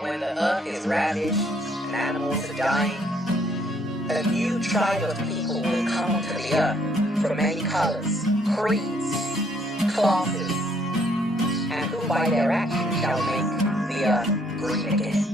When the earth is ravaged and animals are dying, a new tribe of people will come onto the earth from many colors, creeds, classes, and who by their actions shall make the earth green again.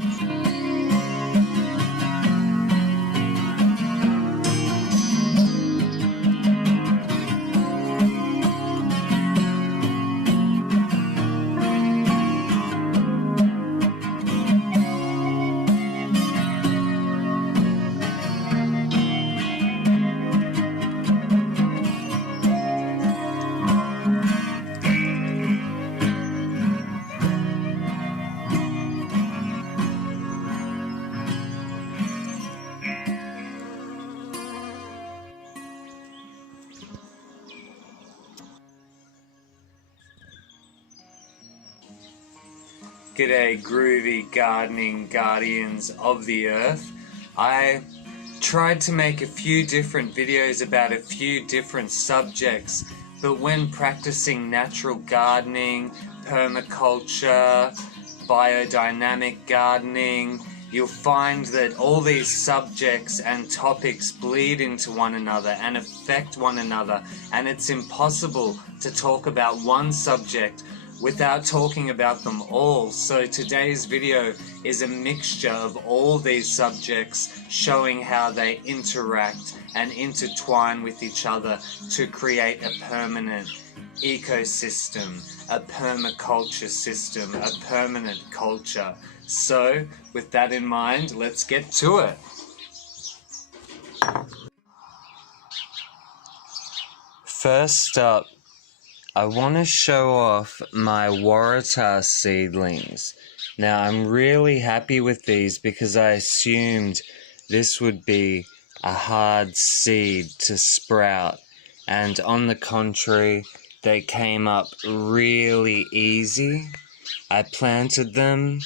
G'day groovy gardening guardians of the earth. I tried to make a few different videos about a few different subjects, but when practicing natural gardening, permaculture, biodynamic gardening, you'll find that all these subjects and topics bleed into one another and affect one another, and it's impossible to talk about one subject without talking about them all. So today's video is a mixture of all these subjects, showing how they interact and intertwine with each other to create a permanent ecosystem, a permaculture system, a permanent culture. So with that in mind, let's get to it. First up, I want to show off my Waratah seedlings. Now, I'm really happy with these because I assumed this would be a hard seed to sprout, and on the contrary, they came up really easy. I planted them,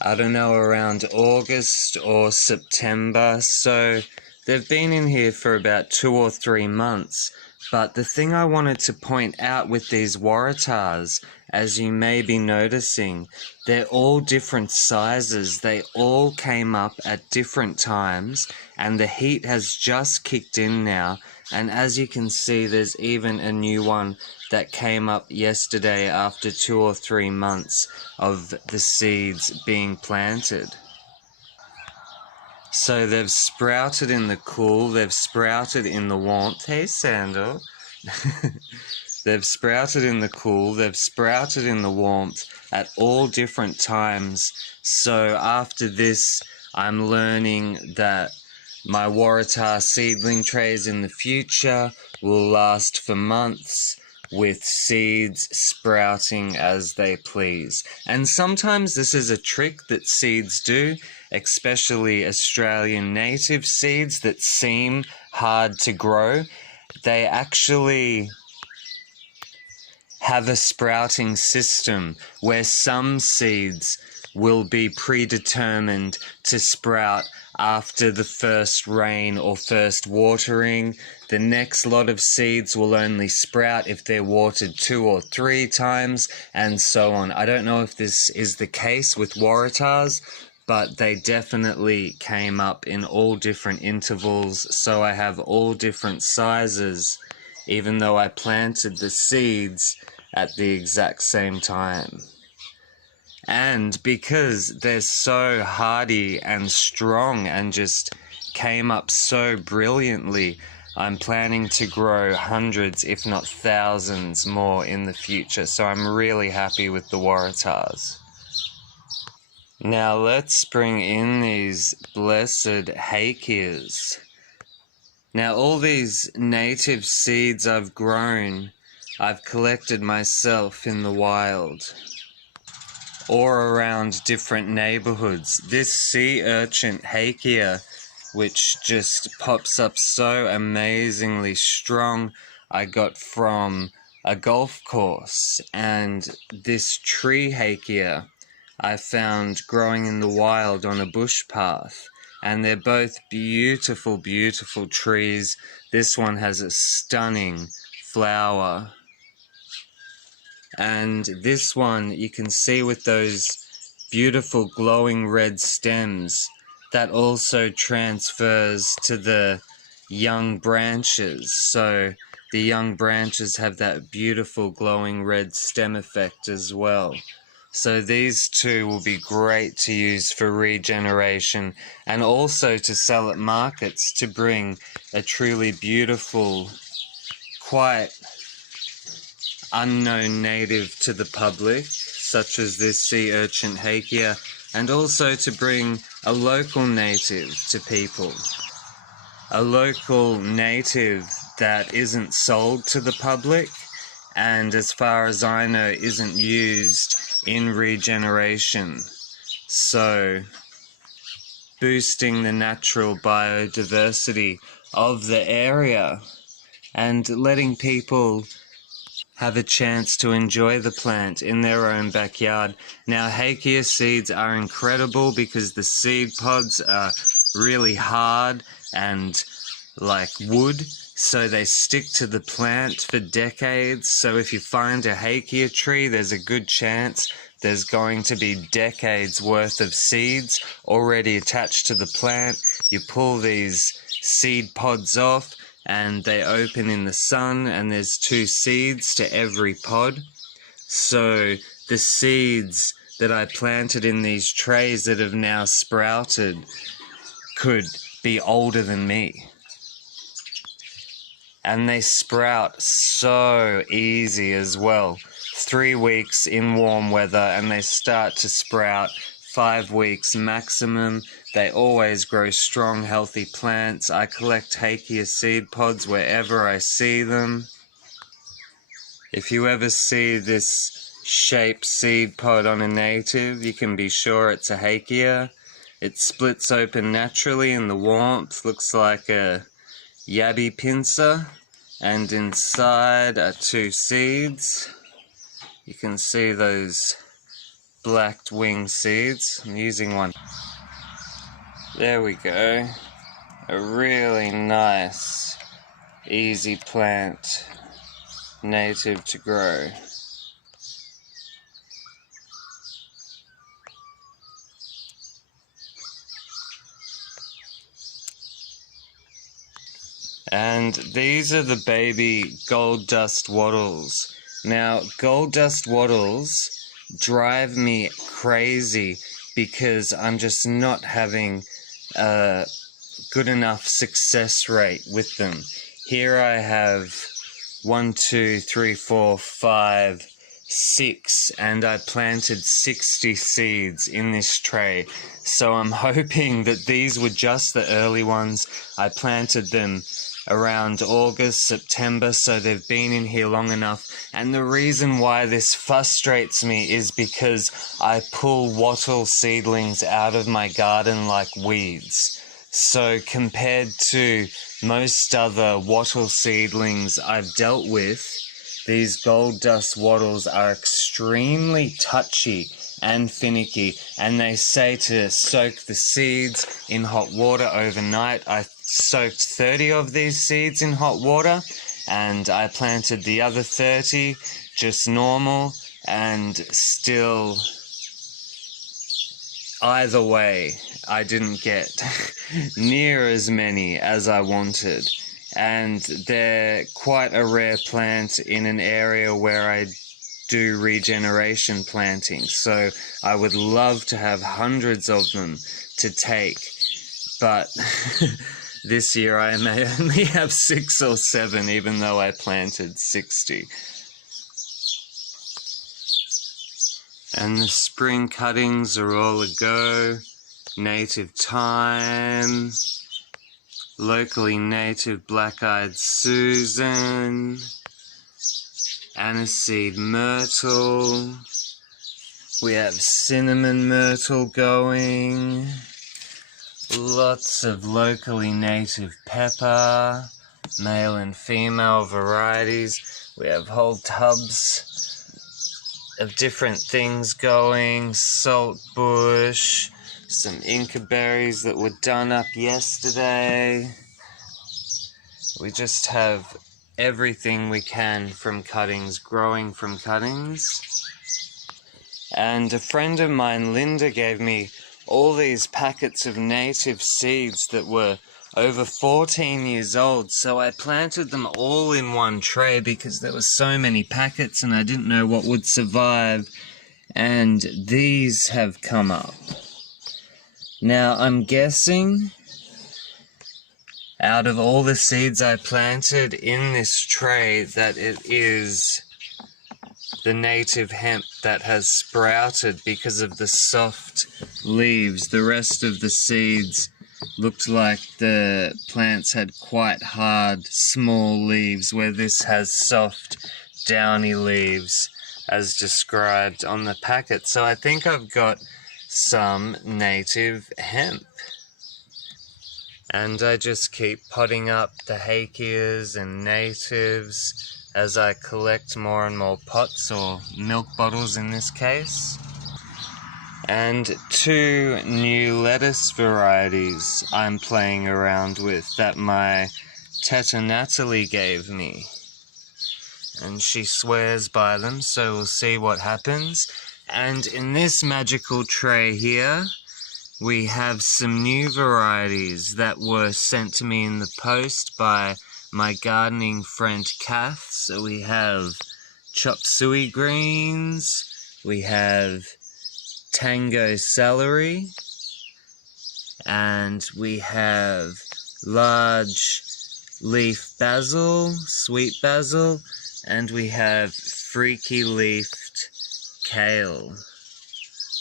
I don't know, around August or September, so they've been in here for about 2 or 3 months. But the thing I wanted to point out with these Waratahs, as you may be noticing, they're all different sizes. They all came up at different times, and the heat has just kicked in now. And as you can see, there's even a new one that came up yesterday after 2 or 3 months of the seeds being planted. So they've sprouted in the cool, they've sprouted in the warmth. Hey, Sandal. They've sprouted in the cool, they've sprouted in the warmth at all different times. So after this, I'm learning that my Waratah seedling trays in the future will last for months, with seeds sprouting as they please. And sometimes this is a trick that seeds do, especially Australian native seeds that seem hard to grow. They actually have a sprouting system where some seeds will be predetermined to sprout after the first rain or first watering. The next lot of seeds will only sprout if they're watered 2 or 3 times, and so on. I don't know if this is the case with Waratahs, but they definitely came up in all different intervals, so I have all different sizes, even though I planted the seeds at the exact same time. And because they're so hardy and strong and just came up so brilliantly, I'm planning to grow hundreds, if not thousands, more in the future. So I'm really happy with the Waratahs. Now let's bring in these blessed Hakeas. Now all these native seeds I've grown, I've collected myself in the wild, or around different neighborhoods. This sea urchin Hakea, which just pops up so amazingly strong, I got from a golf course. And this tree Hakea I found growing in the wild on a bush path. And they're both beautiful, beautiful trees. This one has a stunning flower. And this one you can see with those beautiful glowing red stems, that also transfers to the young branches. So the young branches have that beautiful glowing red stem effect as well. So these two will be great to use for regeneration, and also to sell at markets to bring a truly beautiful, quite unknown native to the public, such as this sea urchin Hakea, and also to bring a local native to people. A local native that isn't sold to the public, and as far as I know isn't used in regeneration. So boosting the natural biodiversity of the area and letting people have a chance to enjoy the plant in their own backyard. Now, Hakea seeds are incredible because the seed pods are really hard and like wood, so they stick to the plant for decades. So if you find a Hakea tree, there's a good chance there's going to be decades worth of seeds already attached to the plant. You pull these seed pods off and they open in the sun, and there's 2 seeds to every pod. So the seeds that I planted in these trays that have now sprouted could be older than me. And they sprout so easy as well. 3 weeks in warm weather and they start to sprout 5 weeks maximum. They always grow strong, healthy plants. I collect Hakea seed pods wherever I see them. If you ever see this shaped seed pod on a native, you can be sure it's a Hakea. It splits open naturally in the warmth, looks like a yabby pincer, and inside are 2 seeds. You can see those black wing seeds. I'm using one. There we go. A really nice, easy plant, native to grow. And these are the baby gold dust wattles. Now, gold dust wattles drive me crazy because I'm just not having a good enough success rate with them. Here I have 1, 2, 3, 4, 5, 6, and I planted 60 seeds in this tray. So I'm hoping that these were just the early ones. I planted them around August, September, so they've been in here long enough. And the reason why this frustrates me is because I pull wattle seedlings out of my garden like weeds. So compared to most other wattle seedlings I've dealt with, these gold dust wattles are extremely touchy and finicky, and they say to soak the seeds in hot water overnight. I soaked 30 of these seeds in hot water, and I planted the other 30 just normal, and still, either way, I didn't get near as many as I wanted. And they're quite a rare plant in an area where I do regeneration planting, so I would love to have hundreds of them to take, but this year I may only have 6 or 7, even though I planted 60. And the spring cuttings are all a go. Native thyme, locally native black-eyed Susan, aniseed myrtle. We have cinnamon myrtle going. Lots of locally native pepper, male and female varieties. We have whole tubs of different things going. Saltbush, some Inca berries that were done up yesterday. We just have everything we can from cuttings, growing from cuttings. And a friend of mine, Linda, gave me all these packets of native seeds that were over 14 years old, so I planted them all in one tray because there were so many packets and I didn't know what would survive, and these have come up. Now I'm guessing out of all the seeds I planted in this tray that it is the native hemp that has sprouted because of the soft leaves. The rest of the seeds looked like the plants had quite hard, small leaves, where this has soft, downy leaves, as described on the packet. So I think I've got some native hemp. And I just keep potting up the Hakeas and natives as I collect more and more pots, or milk bottles in this case. And 2 new lettuce varieties I'm playing around with that my Teta Natalie gave me. And she swears by them, so we'll see what happens. And in this magical tray here, we have some new varieties that were sent to me in the post by my gardening friend Kath. So we have chop suey greens, we have tango celery, and we have large leaf basil, sweet basil, and we have freaky leafed kale.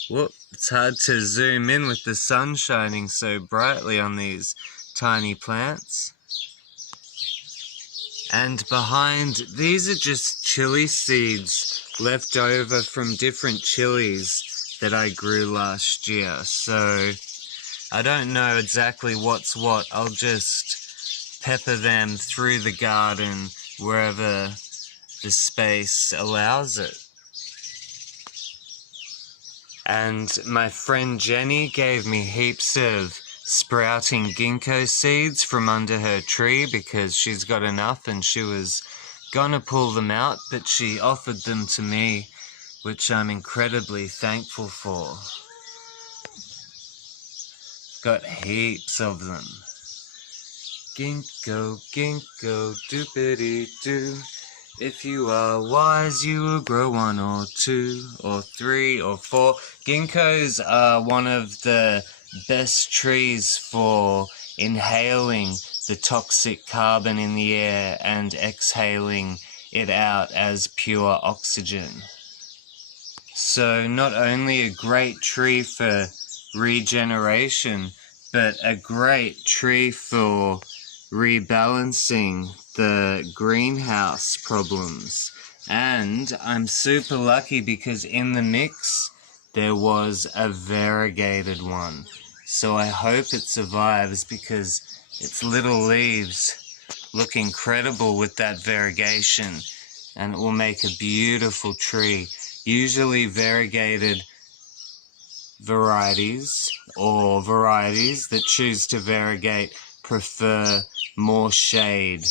Whoop, it's hard to zoom in with the sun shining so brightly on these tiny plants. And behind, these are just chili seeds left over from different chilies that I grew last year. So I don't know exactly what's what. I'll just pepper them through the garden wherever the space allows it. And my friend Jenny gave me heaps of sprouting ginkgo seeds from under her tree because she's got enough and she was gonna pull them out, but she offered them to me, which I'm incredibly thankful for. Got heaps of them. Ginkgo, ginkgo, doopity-doo. If you are wise, you will grow 1 or 2 or 3 or 4. Ginkgos are one of the best trees for inhaling the toxic carbon in the air and exhaling it out as pure oxygen. So not only a great tree for regeneration, but a great tree for rebalancing the greenhouse problems. And I'm super lucky because in the mix there was a variegated one. So I hope it survives because its little leaves look incredible with that variegation, and it will make a beautiful tree. Usually variegated varieties or varieties that choose to variegate prefer more shade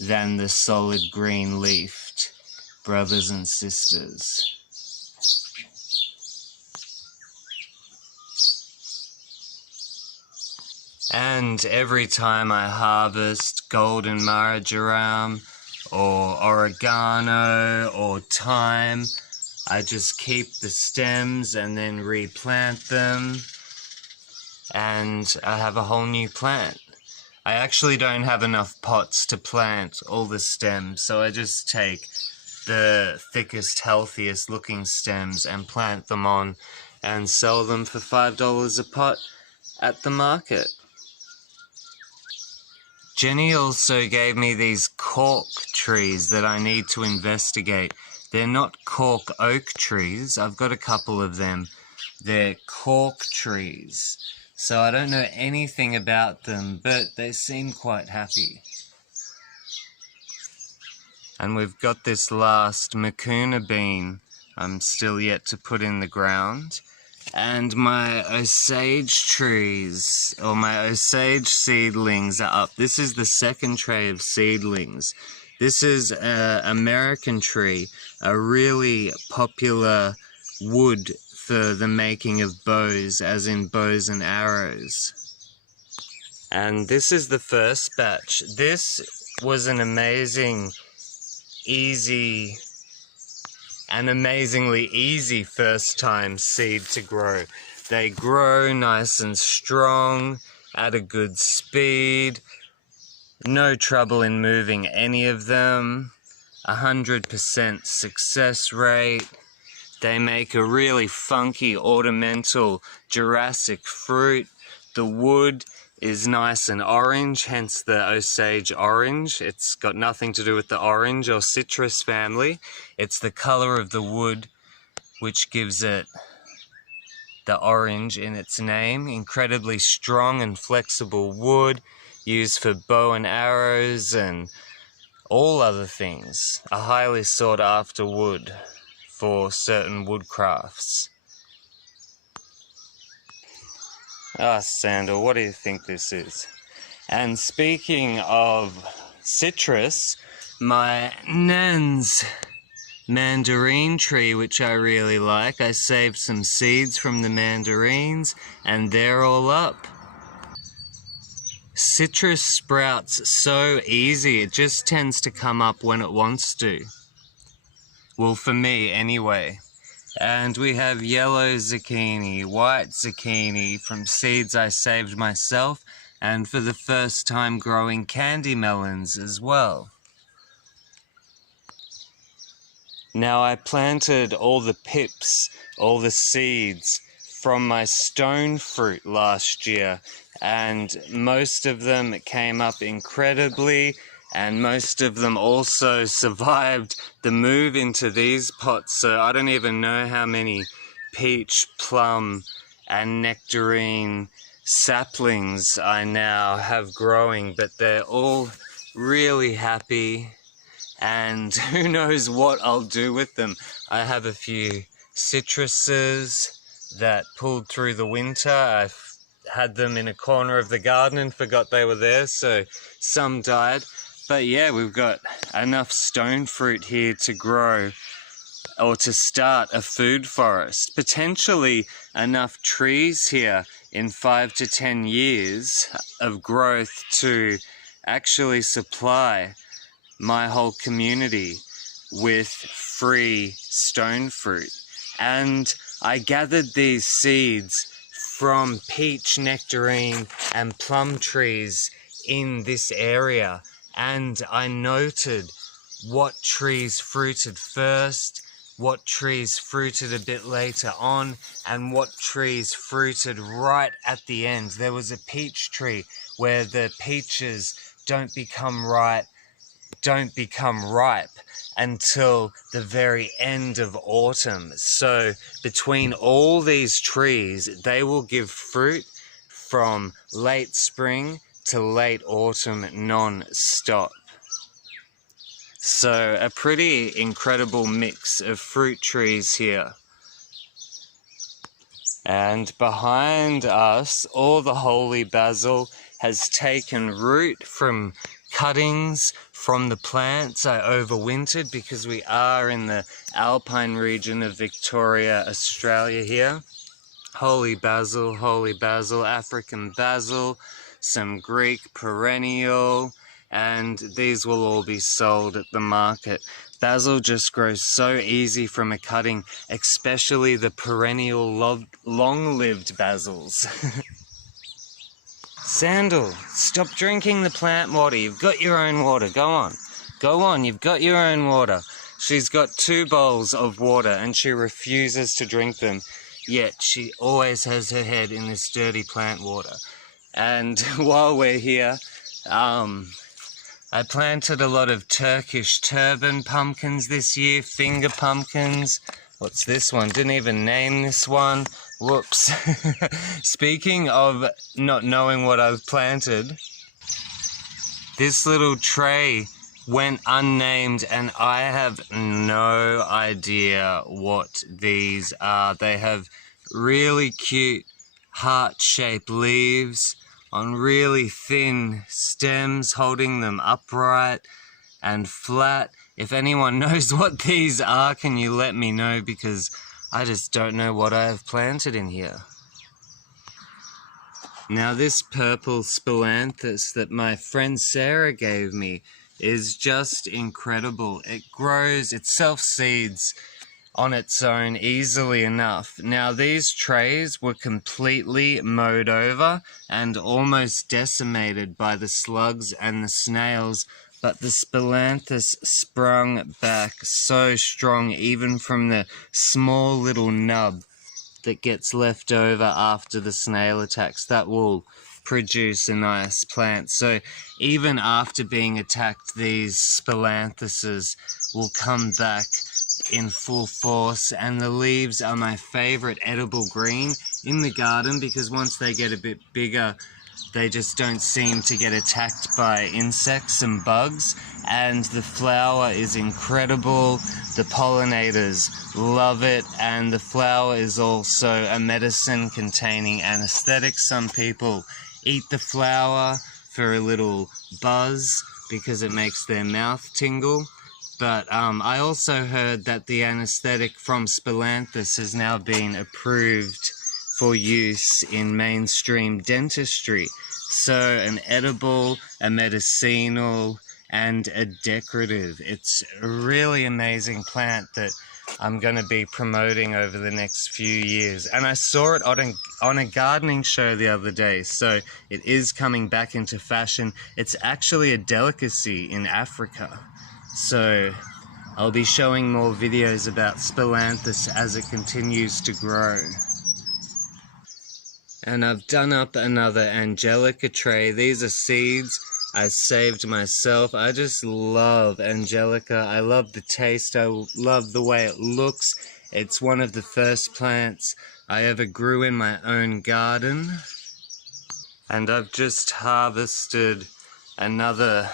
than the solid green leafed brothers and sisters. And every time I harvest golden marjoram or oregano or thyme, I just keep the stems and then replant them, and I have a whole new plant. I actually don't have enough pots to plant all the stems, so I just take the thickest, healthiest looking stems and plant them on and sell them for $5 a pot at the market. Jenny also gave me these cork trees that I need to investigate. They're not cork oak trees. I've got a couple of them. They're cork trees. So I don't know anything about them, but they seem quite happy. And we've got this last Mucuna bean I'm still yet to put in the ground. And my Osage trees, or my Osage seedlings are up. This is the second tray of seedlings. This is an American tree, a really popular wood for the making of bows, as in bows and arrows. And this is the first batch. This was an amazingly easy first time seed to grow. They grow nice and strong at a good speed. No trouble in moving any of them. 100% success rate. They make a really funky ornamental Jurassic fruit. The wood is nice and orange, hence the Osage orange. It's got nothing to do with the orange or citrus family. It's the color of the wood which gives it the orange in its name. Incredibly strong and flexible wood, used for bow and arrows and all other things. A highly sought after wood for certain woodcrafts. Ah, Sandal, what do you think this is? And speaking of citrus, my nan's mandarin tree, which I really like, I saved some seeds from the mandarins, and they're all up. Citrus sprouts so easy, it just tends to come up when it wants to. Well, for me anyway. And we have yellow zucchini, white zucchini from seeds I saved myself, and for the first time growing candy melons as well. Now I planted all the pips, all the seeds from my stone fruit last year, and most of them came up incredibly, and most of them also survived the move into these pots. So I don't even know how many peach, plum, and nectarine saplings I now have growing, but they're all really happy, and who knows what I'll do with them. I have a few citruses that pulled through the winter. I've had them in a corner of the garden and forgot they were there, so some died. But yeah, we've got enough stone fruit here to grow or to start a food forest. Potentially enough trees here in 5 to 10 years of growth to actually supply my whole community with free stone fruit. And I gathered these seeds from peach, nectarine, and plum trees in this area. And I noted what trees fruited first, what trees fruited a bit later on, and what trees fruited right at the end. There was a peach tree where the peaches don't become ripe until the very end of autumn. So between all these trees, they will give fruit from late spring to late autumn non-stop. So a pretty incredible mix of fruit trees here. And behind us, all the holy basil has taken root from cuttings from the plants I overwintered, because we are in the alpine region of Victoria, Australia here. Holy basil, African basil, some Greek perennial, and these will all be sold at the market. Basil just grows so easy from a cutting, especially the perennial long-lived basils. Sandal, stop drinking the plant water. You've got your own water. Go on, you've got your own water. She's got 2 bowls of water and she refuses to drink them, yet she always has her head in this dirty plant water. And while we're here, I planted a lot of Turkish turban pumpkins this year, finger pumpkins. What's this one? Didn't even name this one. Whoops. Speaking of not knowing what I've planted, this little tray went unnamed and I have no idea what these are. They have really cute heart-shaped leaves on really thin stems holding them upright, and flat. If anyone knows what these are, can you let me know, because I just don't know what I have planted in here. Now this purple Spilanthes that my friend Sarah gave me is just incredible. It grows, it self-seeds on its own easily enough. Now these trays were completely mowed over and almost decimated by the slugs and the snails, but the Spilanthes sprung back so strong, even from the small little nub that gets left over after the snail attacks. That will produce a nice plant. So even after being attacked, these Spilantheses will come back in full force, and the leaves are my favorite edible green in the garden, because once they get a bit bigger, they just don't seem to get attacked by insects and bugs. And the flower is incredible. The pollinators love it, and the flower is also a medicine containing anesthetic. Some people eat the flower for a little buzz because it makes their mouth tingle. But I also heard that the anesthetic from Spilanthes has now been approved for use in mainstream dentistry. So an edible, a medicinal, and a decorative. It's a really amazing plant that I'm going to be promoting over the next few years. And I saw it on a gardening show the other day, so it is coming back into fashion. It's actually a delicacy in Africa. So I'll be showing more videos about Spilanthes as it continues to grow. And I've done up another Angelica tray. These are seeds I saved myself. I just love Angelica. I love the taste. I love the way it looks. It's one of the first plants I ever grew in my own garden. And I've just harvested another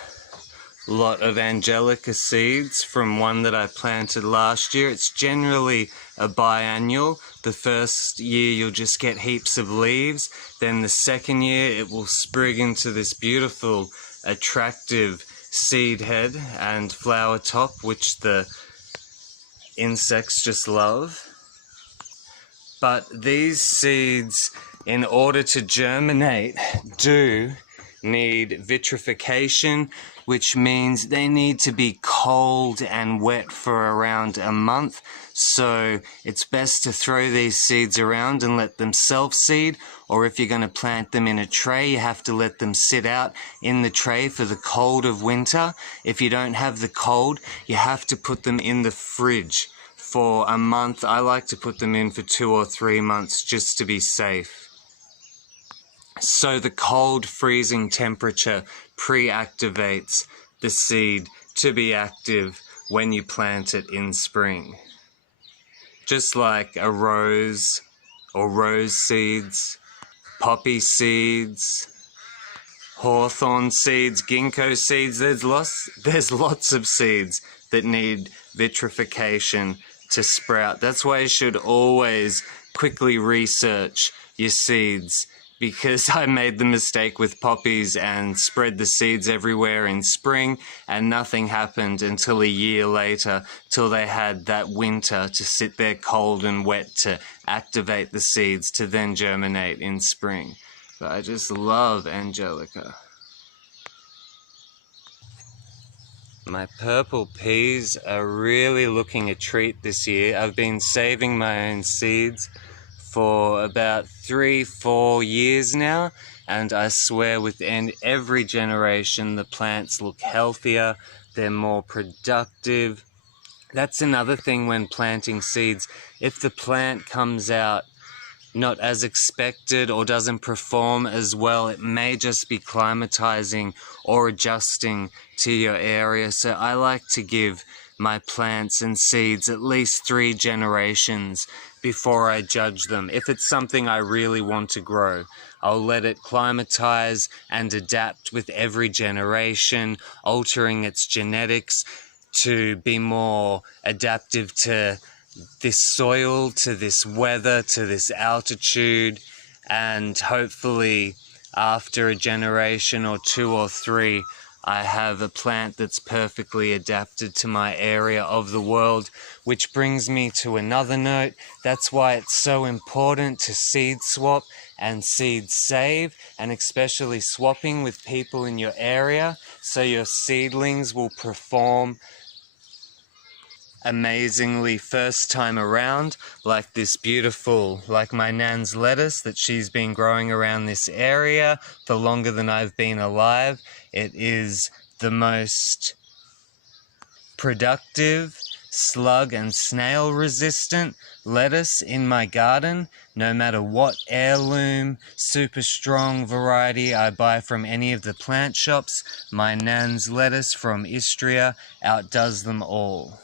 lot of Angelica seeds from one that I planted last year. It's generally a biannual. The first year you'll just get heaps of leaves. Then the second year it will sprig into this beautiful, attractive seed head and flower top, which the insects just love. But these seeds, in order to germinate, do need vitrification, which means they need to be cold and wet for around a month. So it's best to throw these seeds around and let them self-seed, or if you're going to plant them in a tray, you have to let them sit out in the tray for the cold of winter. If you don't have the cold, you have to put them in the fridge for a month. I like to put them in for 2 or 3 months just to be safe. So the cold freezing temperature pre-activates the seed to be active when you plant it in spring. Just like a rose or rose seeds, poppy seeds, hawthorn seeds, ginkgo seeds, there's lots of seeds that need vitrification to sprout. That's why you should always quickly research your seeds, because I made the mistake with poppies and spread the seeds everywhere in spring, and nothing happened until a year later, till they had that winter to sit there cold and wet to activate the seeds to then germinate in spring. But I just love Angelica. My purple peas are really looking a treat this year. I've been saving my own seeds for about 3-4 years now, and I swear within every generation the plants look healthier, they're more productive. That's another thing when planting seeds. If the plant comes out not as expected or doesn't perform as well, it may just be climatizing or adjusting to your area. So I like to give my plants and seeds at least 3 generations before I judge them. If it's something I really want to grow, I'll let it climatize and adapt with every generation, altering its genetics to be more adaptive to this soil, to this weather, to this altitude, and hopefully after a generation or 2 or 3, I have a plant that's perfectly adapted to my area of the world, which brings me to another note. That's why it's so important to seed swap and seed save, and especially swapping with people in your area so your seedlings will perform amazingly first time around, like this beautiful, like my nan's lettuce that she's been growing around this area for longer than I've been alive. It is the most productive, slug and snail resistant lettuce in my garden, no matter what heirloom, super strong variety I buy from any of the plant shops. My nan's lettuce from Istria outdoes them all.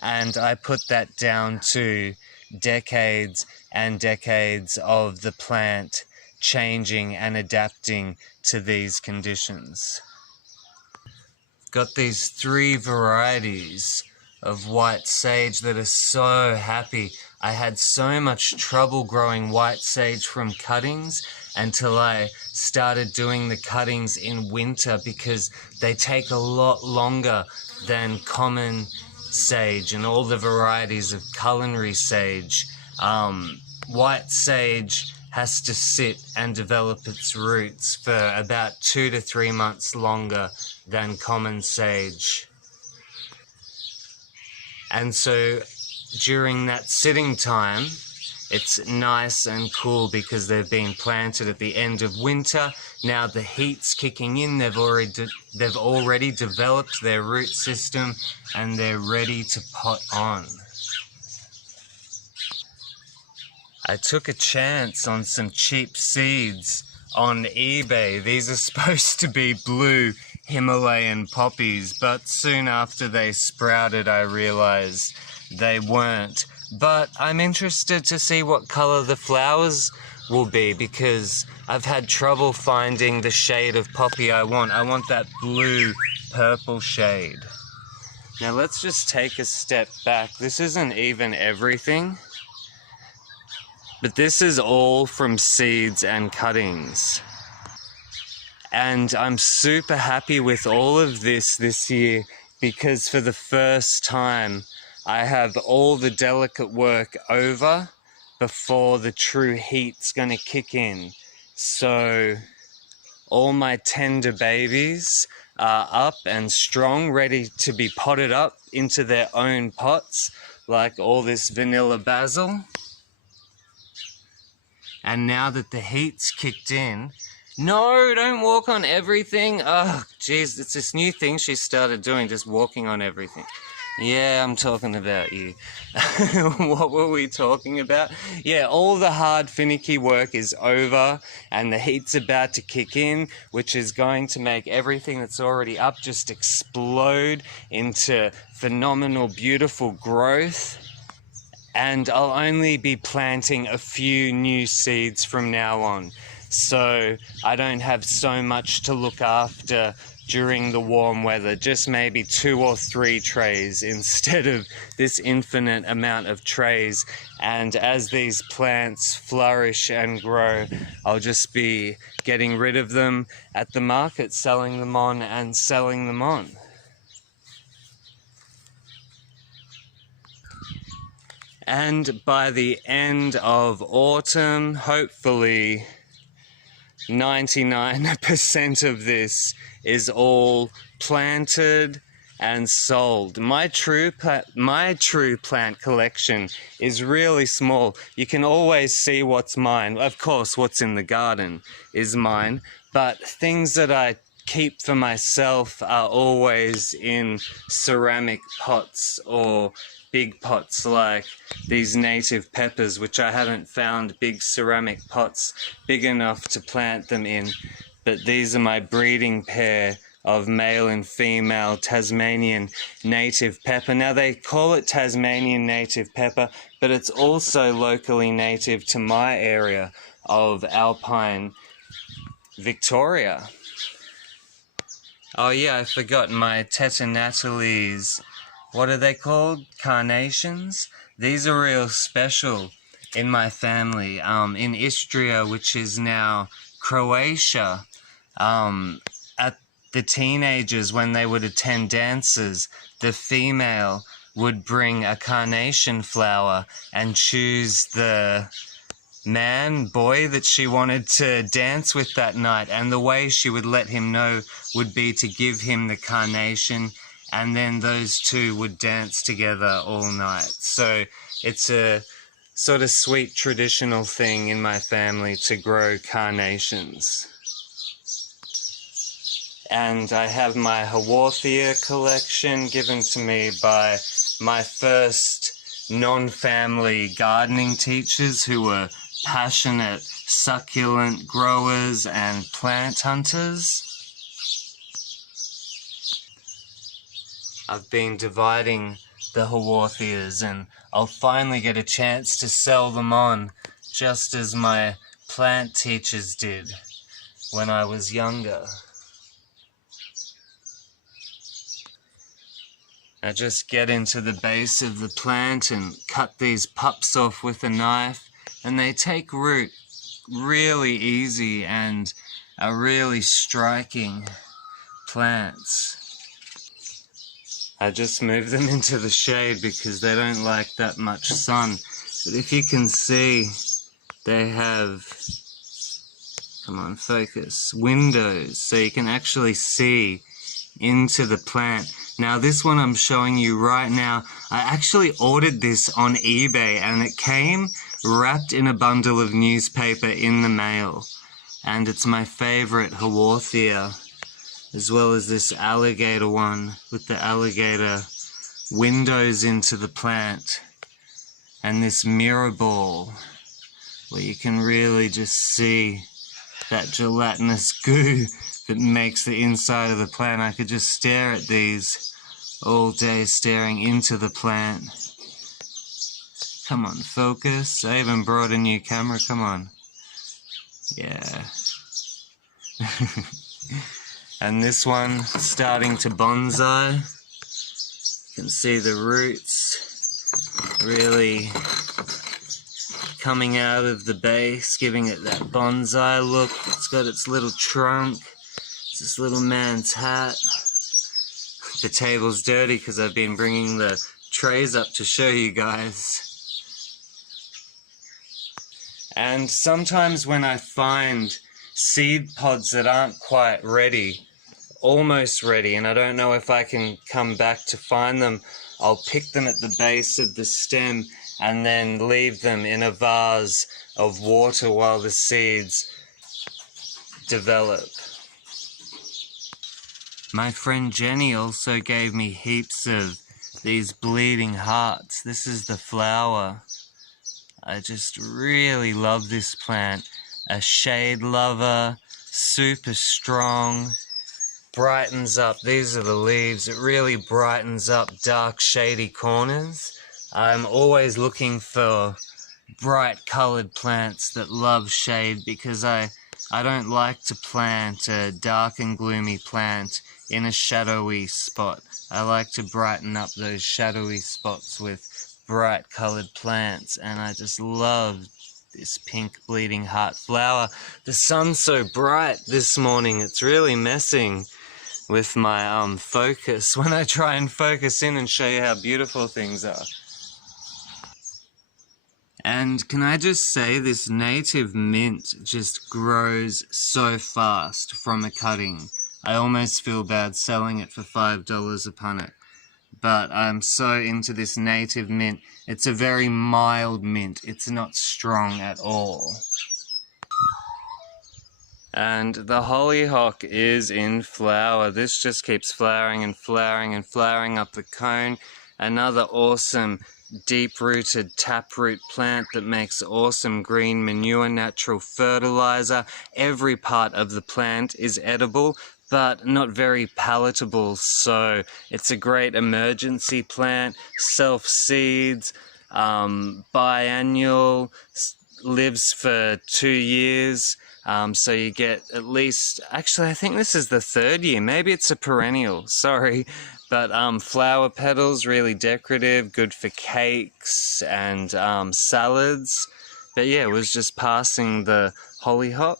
And I put that down to decades and decades of the plant changing and adapting to these conditions. Got these 3 varieties of white sage that are so happy. I had so much trouble growing white sage from cuttings until I started doing the cuttings in winter, because they take a lot longer than common sage and all the varieties of culinary sage. White sage has to sit and develop its roots for about 2 to 3 months longer than common sage. And so during that sitting time, it's nice and cool because they've been planted at the end of winter. Now the heat's kicking in, they've already developed their root system and they're ready to pot on. I took a chance on some cheap seeds on eBay. These are supposed to be blue Himalayan poppies, but soon after they sprouted I realized they weren't. But I'm interested to see what color the flowers will be, because I've had trouble finding the shade of poppy I want. I want that blue purple shade. Now let's just take a step back. This isn't even everything, but this is all from seeds and cuttings. And I'm super happy with all of this year, because for the first time I have all the delicate work over before the true heat's gonna kick in. So all my tender babies are up and strong, ready to be potted up into their own pots, like all this vanilla basil. And now that the heat's kicked in, no, don't walk on everything. Oh, geez, it's this new thing she started doing, just walking on everything. Yeah, I'm talking about you. What were we talking about? Yeah, all the hard, finicky work is over and the heat's about to kick in, which is going to make everything that's already up just explode into phenomenal, beautiful growth. And I'll only be planting a few new seeds from now on, so I don't have so much to look after during the warm weather, just maybe 2 or 3 trays instead of this infinite amount of trays. And as these plants flourish and grow, I'll just be getting rid of them at the market, selling them on and selling them on. And by the end of autumn, hopefully 99% of this is all planted and sold. My true plant collection is really small. You can always see what's mine. Of course, what's in the garden is mine, but things that I keep for myself are always in ceramic pots or big pots, like these native peppers, which I haven't found big ceramic pots big enough to plant them in. But these are my breeding pair of male and female Tasmanian native pepper. Now they call it Tasmanian native pepper, but it's also locally native to my area of Alpine Victoria. Oh yeah, I forgot my Tetanatales. What are they called? Carnations? These are real special in my family. In Istria, which is now Croatia, at the teenagers, when they would attend dances, the female would bring a carnation flower and choose the boy that she wanted to dance with that night, and the way she would let him know would be to give him the carnation, and then those two would dance together all night. So it's a sort of sweet traditional thing in my family to grow carnations. And I have my Haworthia collection given to me by my first non-family gardening teachers who were passionate succulent growers and plant hunters. I've been dividing the Haworthias, and I'll finally get a chance to sell them on, just as my plant teachers did when I was younger. I just get into the base of the plant and cut these pups off with a knife, and they take root really easy and are really striking plants. I just move them into the shade because they don't like that much sun. But if you can see, they have, come on, focus, windows, so you can actually see into the plant. Now this one I'm showing you right now, I actually ordered this on eBay and it came wrapped in a bundle of newspaper in the mail. And it's my favorite Haworthia, as well as this alligator one with the alligator windows into the plant. And this mirror ball, where you can really just see that gelatinous goo that makes the inside of the plant. I could just stare at these all day, staring into the plant. Come on, focus. I even brought a new camera, come on. Yeah. And this one, starting to bonsai. You can see the roots really coming out of the base, giving it that bonsai look. It's got its little trunk. It's this little man's hat. The table's dirty because I've been bringing the trays up to show you guys. And sometimes when I find seed pods that aren't quite ready, almost ready, and I don't know if I can come back to find them, I'll pick them at the base of the stem and then leave them in a vase of water while the seeds develop. My friend Jenny also gave me heaps of these bleeding hearts. This is the flower. I just really love this plant. A shade lover, super strong, brightens up. These are the leaves. It really brightens up dark, shady corners. I'm always looking for bright colored plants that love shade because I don't like to plant a dark and gloomy plant in a shadowy spot. I like to brighten up those shadowy spots with bright colored plants, and I just love this pink bleeding heart flower. The sun's so bright this morning, it's really messing with my focus when I try and focus in and show you how beautiful things are. And can I just say, this native mint just grows so fast from a cutting. I almost feel bad selling it for $5 a punnet. But I'm so into this native mint. It's a very mild mint. It's not strong at all. And the hollyhock is in flower. This just keeps flowering and flowering and flowering up the cone. Another awesome deep-rooted taproot plant that makes awesome green manure, natural fertilizer. Every part of the plant is edible, but not very palatable, so it's a great emergency plant. Self-seeds, biannual, lives for 2 years, so you get at least, actually I think this is the 3rd year, maybe it's a perennial, sorry, but flower petals, really decorative, good for cakes and salads. But yeah, it was just passing the hollyhock.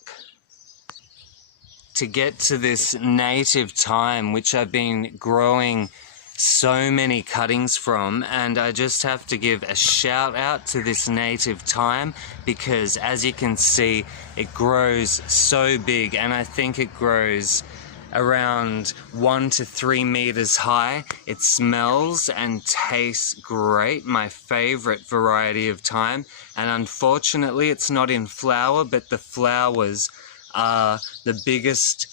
to get to this native thyme, which I've been growing so many cuttings from, and I just have to give a shout out to this native thyme because, as you can see, it grows so big, and I think it grows around 1 to 3 meters high. It smells and tastes great, my favorite variety of thyme, and unfortunately it's not in flower, but the flowers are the biggest,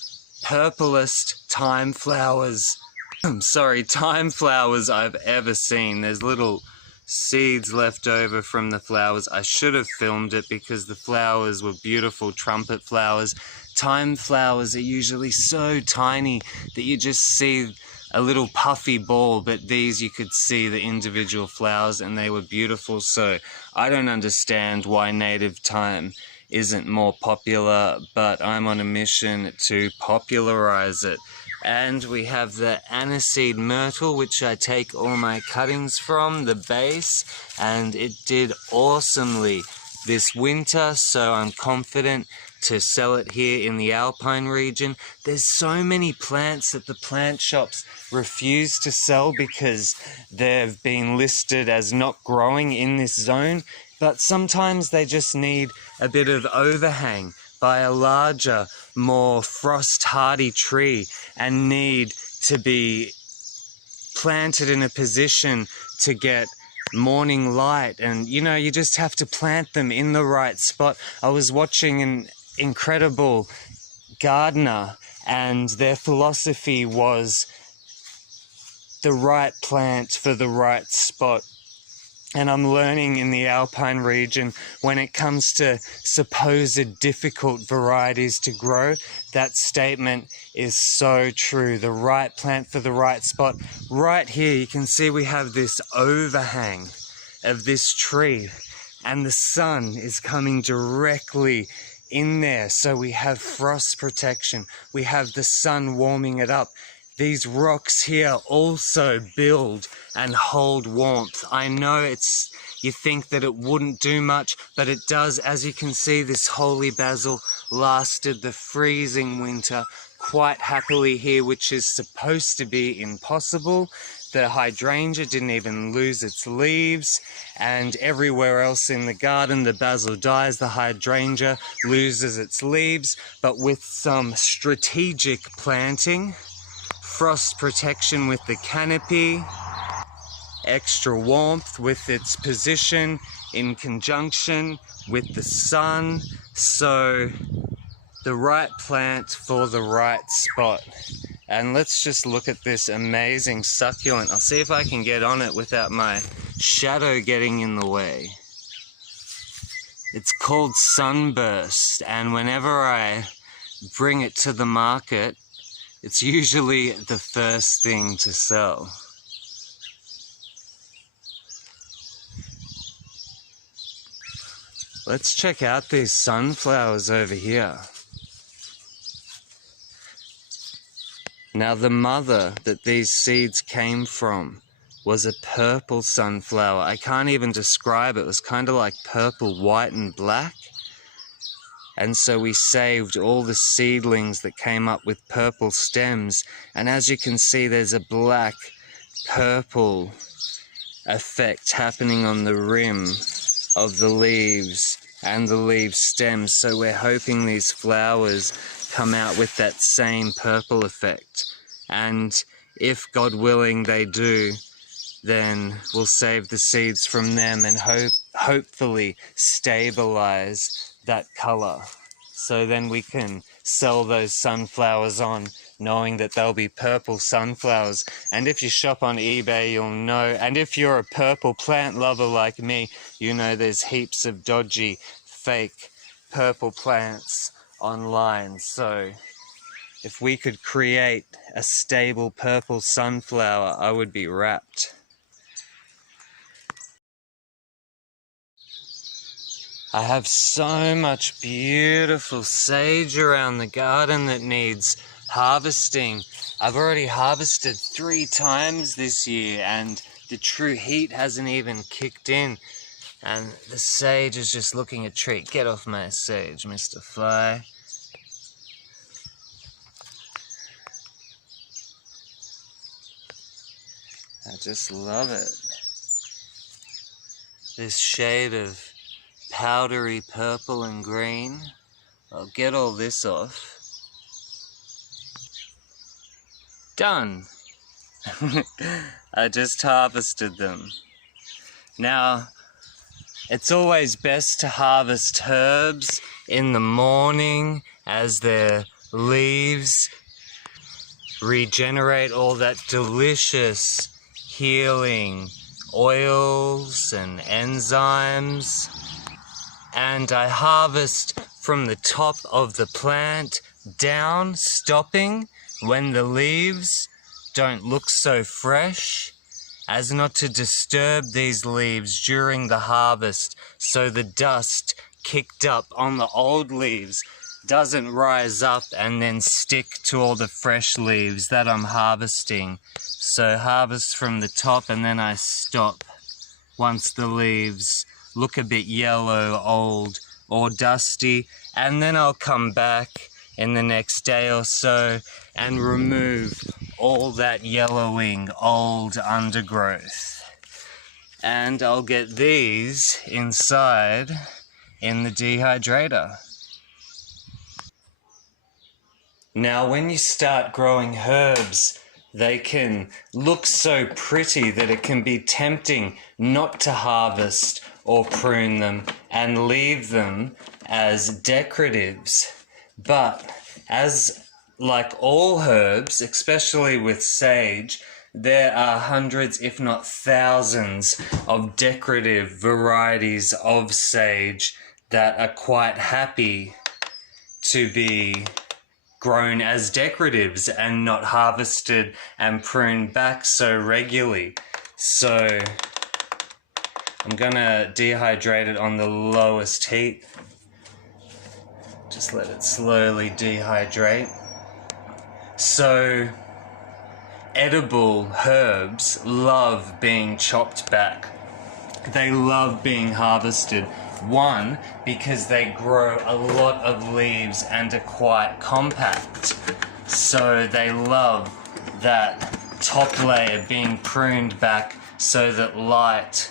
purplest thyme flowers I've ever seen. There's little seeds left over from the flowers. I should have filmed it because the flowers were beautiful trumpet flowers. Thyme flowers are usually so tiny that you just see a little puffy ball, but these you could see the individual flowers and they were beautiful. So I don't understand why native thyme isn't more popular, but I'm on a mission to popularize it. And we have the aniseed myrtle, which I take all my cuttings from, the base, and it did awesomely this winter, so I'm confident to sell it here in the Alpine region. There's so many plants that the plant shops refuse to sell because they've been listed as not growing in this zone, but sometimes they just need a bit of overhang by a larger, more frost-hardy tree and need to be planted in a position to get morning light. And you know, you just have to plant them in the right spot. I was watching an incredible gardener and their philosophy was the right plant for the right spot. And I'm learning in the Alpine region, when it comes to supposed difficult varieties to grow, that statement is so true. The right plant for the right spot. Right here, you can see we have this overhang of this tree, and the sun is coming directly in there. So we have frost protection. We have the sun warming it up. These rocks here also build and hold warmth. I know you think that it wouldn't do much, but it does. As you can see, this holy basil lasted the freezing winter quite happily here, which is supposed to be impossible. The hydrangea didn't even lose its leaves, and everywhere else in the garden, the basil dies, the hydrangea loses its leaves. But with some strategic planting, frost protection with the canopy, extra warmth with its position in conjunction with the sun, so the right plant for the right spot. And let's just look at this amazing succulent. I'll see if I can get on it without my shadow getting in the way. It's called Sunburst, and whenever I bring it to the market, it's usually the first thing to sell. Let's check out these sunflowers over here. Now, the mother that these seeds came from was a purple sunflower. I can't even describe it. It was kind of like purple, white, and black. And so we saved all the seedlings that came up with purple stems. And as you can see, there's a black purple effect happening on the rim of the leaves and the leaf stems. So we're hoping these flowers come out with that same purple effect. And if God willing they do, then we'll save the seeds from them and hopefully stabilize that color, so then we can sell those sunflowers on, knowing that they'll be purple sunflowers. And if you shop on eBay, you'll know, and if you're a purple plant lover like me, you know there's heaps of dodgy fake purple plants online. So if we could create a stable purple sunflower, I would be rapt. I have so much beautiful sage around the garden that needs harvesting. I've already harvested 3 times this year and the true heat hasn't even kicked in. And the sage is just looking a treat. Get off my sage, Mr. Fly. I just love it. This shade of powdery purple and green. I'll get all this off. Done. I just harvested them. Now, it's always best to harvest herbs in the morning as their leaves regenerate all that delicious healing oils and enzymes. And I harvest from the top of the plant down, stopping when the leaves don't look so fresh, as not to disturb these leaves during the harvest, so the dust kicked up on the old leaves doesn't rise up and then stick to all the fresh leaves that I'm harvesting. So harvest from the top and then I stop once the leaves look a bit yellow, old or dusty, and then I'll come back in the next day or so and remove all that yellowing old undergrowth. And I'll get these inside in the dehydrator. Now when you start growing herbs, they can look so pretty that it can be tempting not to harvest or prune them and leave them as decoratives. But as like all herbs, especially with sage, there are hundreds, if not thousands, of decorative varieties of sage that are quite happy to be grown as decoratives and not harvested and pruned back so regularly. So I'm gonna dehydrate it on the lowest heat. Just let it slowly dehydrate. So edible herbs love being chopped back. They love being harvested. One, because they grow a lot of leaves and are quite compact. So they love that top layer being pruned back so that light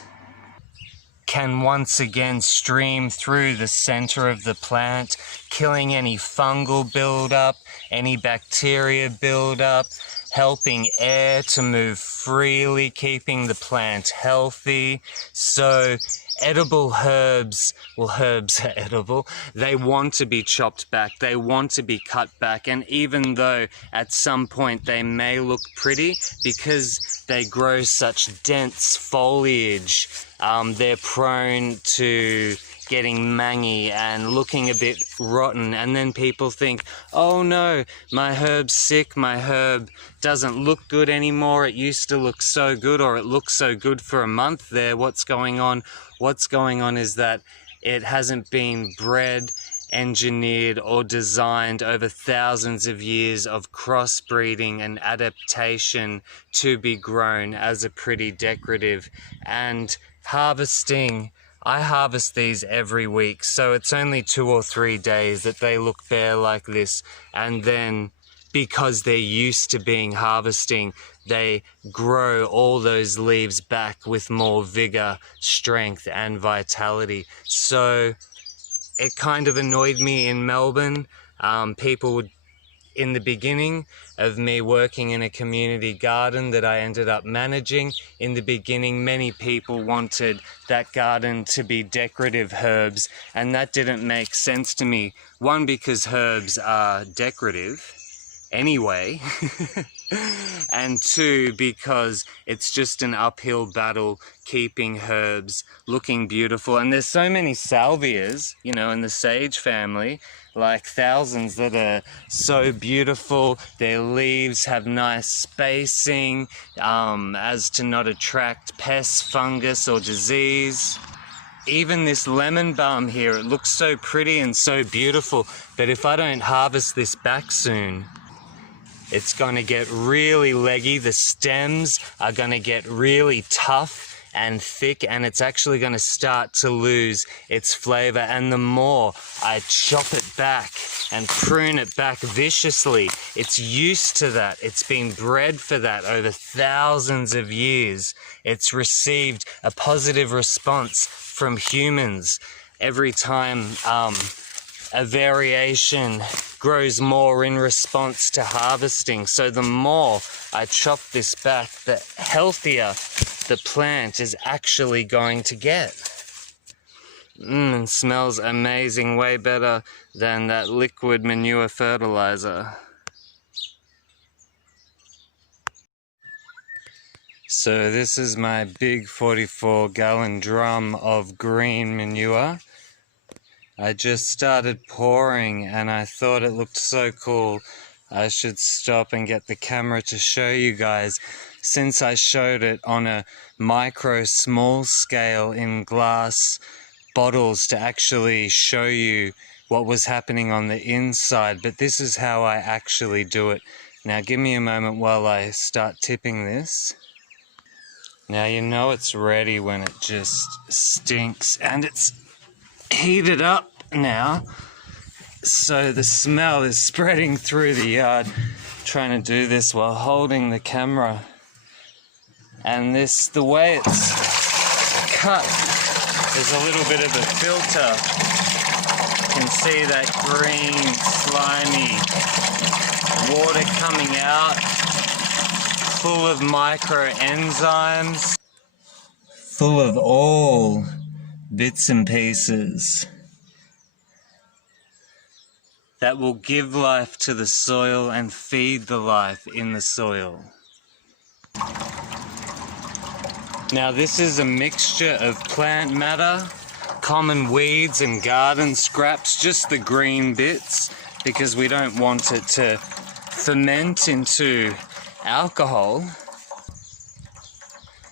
can once again stream through the center of the plant, killing any fungal buildup, any bacteria buildup, helping air to move freely, keeping the plant healthy. So edible herbs, well, herbs are edible, they want to be chopped back, they want to be cut back, and even though at some point they may look pretty, because they grow such dense foliage, they're prone to getting mangy and looking a bit rotten, and then people think, oh no, my herb's sick, my herb doesn't look good anymore, it used to look so good, or it looked so good for a month there, what's going on? What's going on is that it hasn't been bred, engineered or designed over thousands of years of crossbreeding and adaptation to be grown as a pretty decorative. And harvesting, I harvest these every week, so it's only 2 or 3 days that they look bare like this, and then because they're used to being harvesting, they grow all those leaves back with more vigor, strength and vitality. So it kind of annoyed me in Melbourne. People would, in the beginning of me working in a community garden that I ended up managing, in the beginning many people wanted that garden to be decorative herbs, and that didn't make sense to me. One, because herbs are decorative anyway, and two, because it's just an uphill battle keeping herbs looking beautiful. And there's so many salvias, you know, in the sage family, like thousands that are so beautiful. Their leaves have nice spacing as to not attract pests, fungus or disease. Even this lemon balm here, it looks so pretty and so beautiful, but if I don't harvest this back soon, it's going to get really leggy. The stems are going to get really tough and thick, and it's actually going to start to lose its flavor. And the more I chop it back and prune it back viciously, it's used to that. It's been bred for that over thousands of years. It's received a positive response from humans every time a variation grows more in response to harvesting. So the more I chop this back, the healthier the plant is actually going to get. And smells amazing, way better than that liquid manure fertilizer. So this is my big 44-gallon drum of green manure. I just started pouring and I thought it looked so cool. I should stop and get the camera to show you guys, since I showed it on a micro small scale in glass bottles to actually show you what was happening on the inside. But this is how I actually do it. Now give me a moment while I start tipping this. Now you know it's ready when it just stinks, and it's heated up now, so the smell is spreading through the yard. Trying to do this while holding the camera, and this, the way it's cut, there's a little bit of a filter. You can see that green slimy water coming out, full of micro enzymes, full of all bits and pieces that will give life to the soil and feed the life in the soil. Now this is a mixture of plant matter, common weeds and garden scraps, just the green bits, because we don't want it to ferment into alcohol.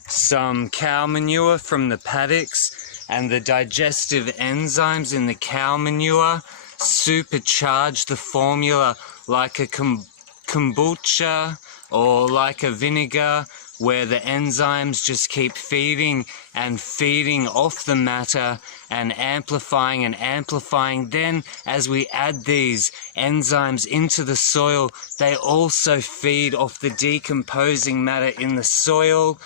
Some cow manure from the paddocks, and the digestive enzymes in the cow manure supercharge the formula like a kombucha or like a vinegar, where the enzymes just keep feeding and feeding off the matter and amplifying and amplifying. Then as we add these enzymes into the soil, they also feed off the decomposing matter in the soil,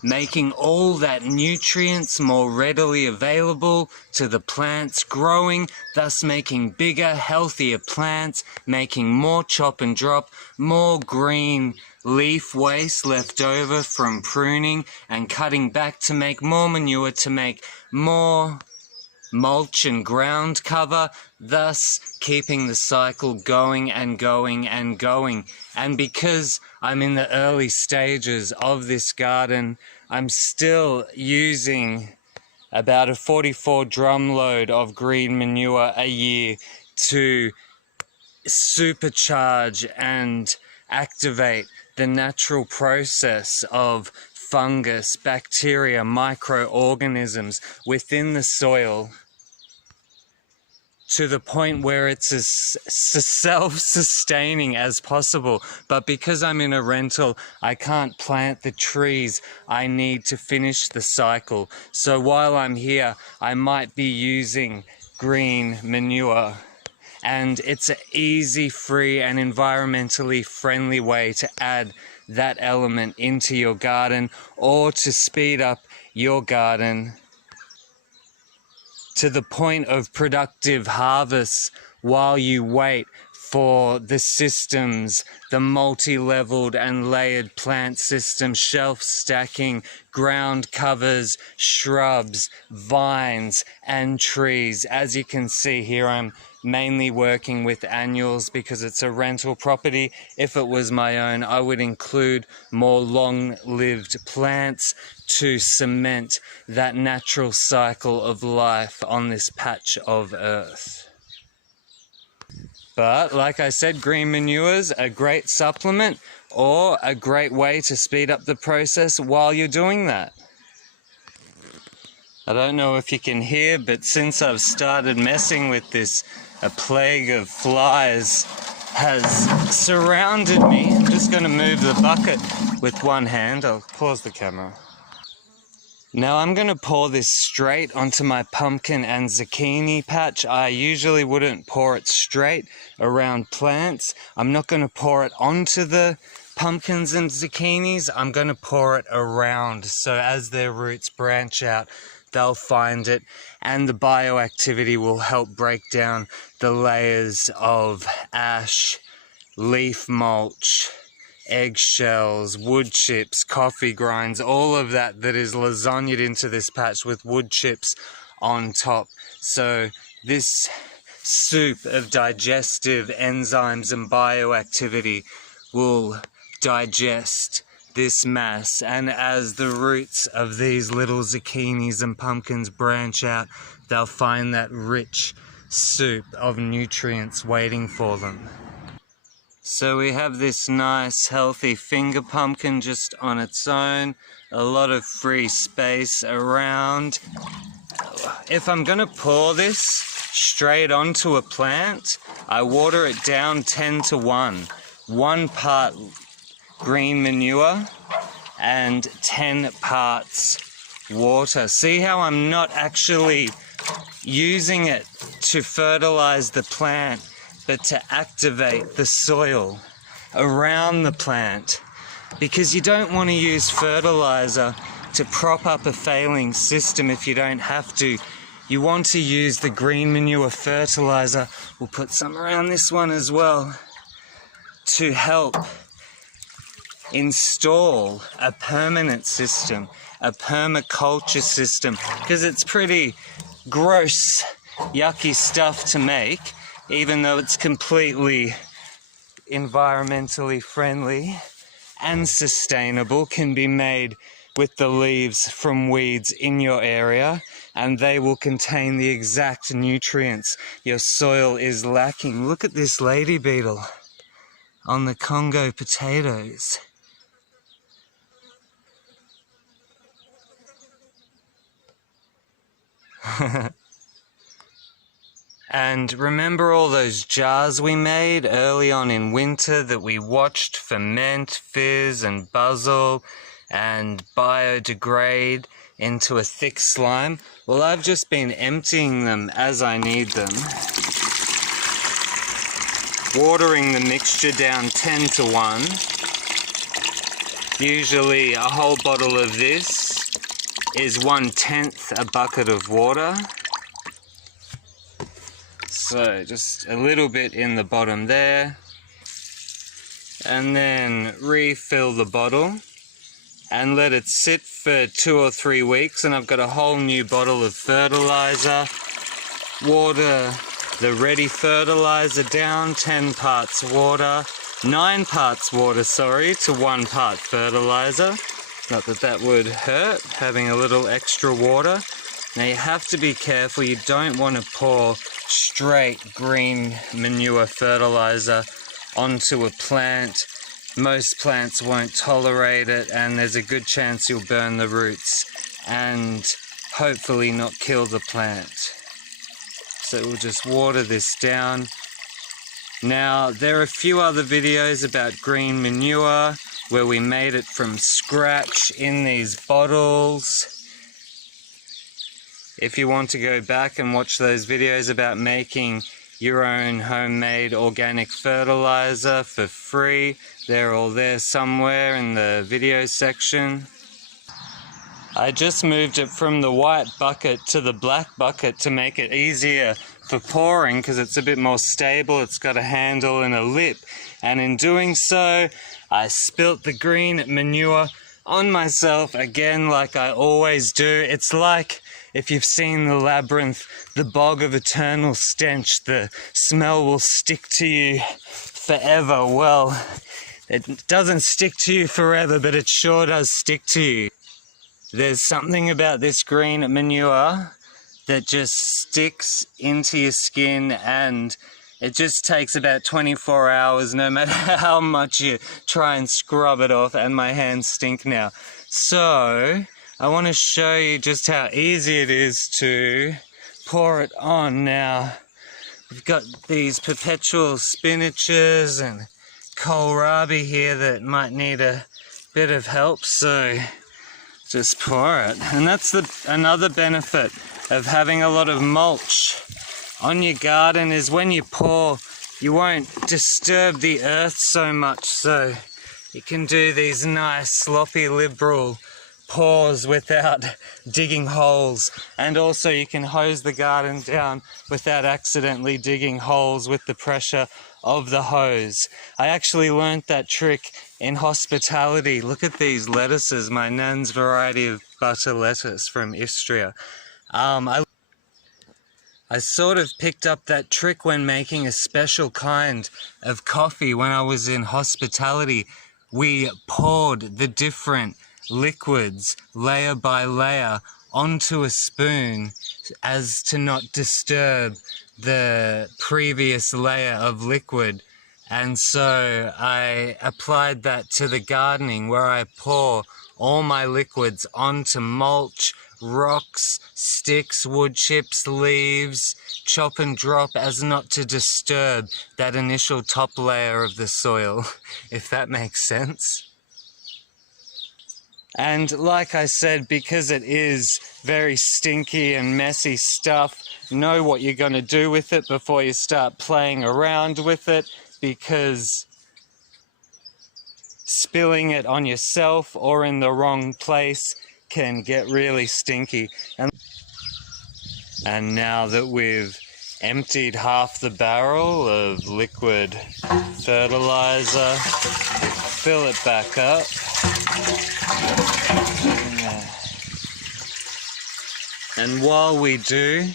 making all that nutrients more readily available to the plants growing, thus making bigger, healthier plants, making more chop and drop, more green leaf waste left over from pruning and cutting back to make more manure, to make more mulch and ground cover, thus keeping the cycle going and going and going. And because I'm in the early stages of this garden, I'm still using about a 44 drum load of green manure a year to supercharge and activate the natural process of fungus, bacteria, microorganisms within the soil, to the point where it's as self-sustaining as possible. But because I'm in a rental, I can't plant the trees I need to finish the cycle. So while I'm here, I might be using green manure. And it's an easy, free and environmentally friendly way to add that element into your garden, or to speed up your garden to the point of productive harvests while you wait for the systems, the multi-leveled and layered plant system, shelf stacking, ground covers, shrubs, vines and trees. As you can see here, I'm mainly working with annuals because it's a rental property. If it was my own, I would include more long-lived plants to cement that natural cycle of life on this patch of earth. But like I said, green manure's a great supplement or a great way to speed up the process while you're doing that. I don't know if you can hear, but since I've started messing with this, a plague of flies has surrounded me. I'm just going to move the bucket with one hand. I'll pause the camera. Now I'm going to pour this straight onto my pumpkin and zucchini patch. I usually wouldn't pour it straight around plants. I'm not going to pour it onto the pumpkins and zucchinis. I'm going to pour it around, so as their roots branch out, they'll find it, and the bioactivity will help break down the layers of ash, leaf mulch, eggshells, wood chips, coffee grinds, all of that is lasagnaed into this patch with wood chips on top. So this soup of digestive enzymes and bioactivity will digest this mass, and as the roots of these little zucchinis and pumpkins branch out, they'll find that rich soup of nutrients waiting for them. So we have this nice healthy finger pumpkin just on its own, a lot of free space around. If I'm going to pour this straight onto a plant, I water it down 10:1. 1 part green manure and 10 parts water. See how I'm not actually using it to fertilize the plant, but to activate the soil around the plant, because you don't want to use fertilizer to prop up a failing system if you don't have to. You want to use the green manure fertilizer, we'll put some around this one as well, to help install a permanent system, a permaculture system, because it's pretty gross, yucky stuff to make, even though it's completely environmentally friendly and sustainable. Can be made with the leaves from weeds in your area, and they will contain the exact nutrients your soil is lacking. Look at this lady beetle on the Congo potatoes. And remember all those jars we made early on in winter that we watched ferment, fizz and buzzle and biodegrade into a thick slime? Well, I've just been emptying them as I need them, watering the mixture down 10:1. Usually a whole bottle of this is 1/10 a bucket of water. So just a little bit in the bottom there, and then refill the bottle and let it sit for 2 or 3 weeks, and I've got a whole new bottle of fertilizer. Water the ready fertilizer down, 10 parts water, 9 parts water, sorry, to 1 part fertilizer. Not that that would hurt, having a little extra water. Now you have to be careful, you don't want to pour straight green manure fertilizer onto a plant. Most plants won't tolerate it, and there's a good chance you'll burn the roots and hopefully not kill the plant. So we'll just water this down. Now there are a few other videos about green manure where we made it from scratch in these bottles. If you want to go back and watch those videos about making your own homemade organic fertilizer for free, they're all there somewhere in the video section. I just moved it from the white bucket to the black bucket to make it easier for pouring, because it's a bit more stable. It's got a handle and a lip, and in doing so I spilt the green manure on myself again, like I always do. It's like, if you've seen The Labyrinth, the bog of eternal stench, the smell will stick to you forever. Well, it doesn't stick to you forever, but it sure does stick to you. There's something about this green manure that just sticks into your skin, and it just takes about 24 hours no matter how much you try and scrub it off, and my hands stink now. So I want to show you just how easy it is to pour it on. Now, we've got these perpetual spinaches and kohlrabi here that might need a bit of help, so just pour it. And that's another benefit of having a lot of mulch on your garden, is when you pour, you won't disturb the earth so much, so you can do these nice sloppy liberal pours without digging holes, and also you can hose the garden down without accidentally digging holes with the pressure of the hose. I actually learnt that trick in hospitality. Look at these lettuces, my nan's variety of butter lettuce from Istria. I sort of picked up that trick when making a special kind of coffee when I was in hospitality. We poured the different liquids layer by layer onto a spoon as to not disturb the previous layer of liquid. And so I applied that to the gardening, where I pour all my liquids onto mulch, rocks, sticks, wood chips, leaves, chop and drop, as not to disturb that initial top layer of the soil, if that makes sense. And like I said, because it is very stinky and messy stuff, know what you're going to do with it before you start playing around with it, because spilling it on yourself or in the wrong place can get really stinky. And now that we've emptied half the barrel of liquid fertilizer, fill it back up. And while we do,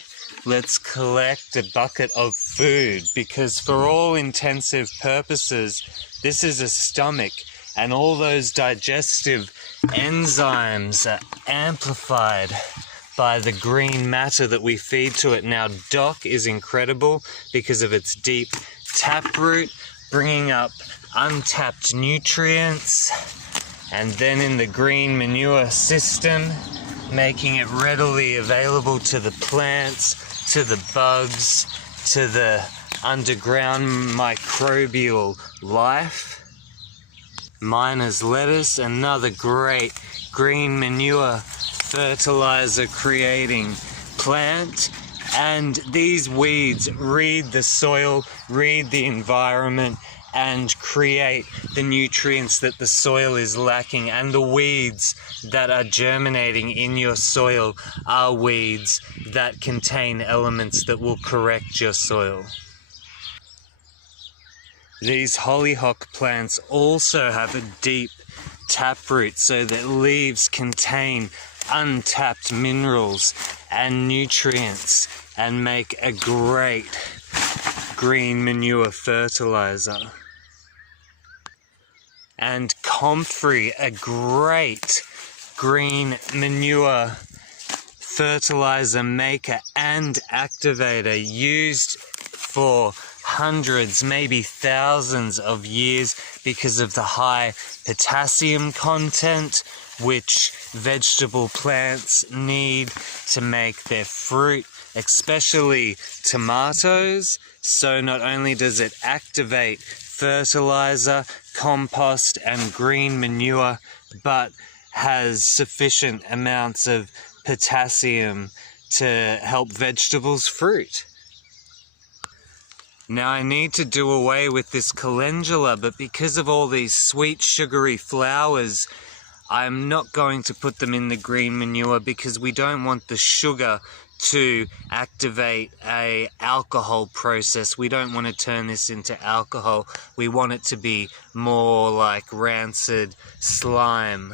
let's collect a bucket of food, because for all intensive purposes, this is a stomach, and all those digestive enzymes are amplified by the green matter that we feed to it. Now, DOC is incredible because of its deep taproot, bringing up untapped nutrients, and then in the green manure system, making it readily available to the plants, to the bugs, to the underground microbial life. Miner's lettuce, another great green manure fertilizer creating plant. And these weeds read the soil, read the environment, and create the nutrients that the soil is lacking. And the weeds that are germinating in your soil are weeds that contain elements that will correct your soil. These hollyhock plants also have a deep taproot, so that leaves contain untapped minerals and nutrients and make a great green manure fertilizer. And comfrey, a great green manure fertilizer maker and activator, used for hundreds, maybe thousands of years, because of the high potassium content which vegetable plants need to make their fruit, especially tomatoes. So not only does it activate fertilizer, compost and green manure, but has sufficient amounts of potassium to help vegetables fruit. Now I need to do away with this calendula, but because of all these sweet sugary flowers, I'm not going to put them in the green manure, because we don't want the sugar to activate a alcohol process. We don't want to turn this into alcohol. We want it to be more like rancid slime,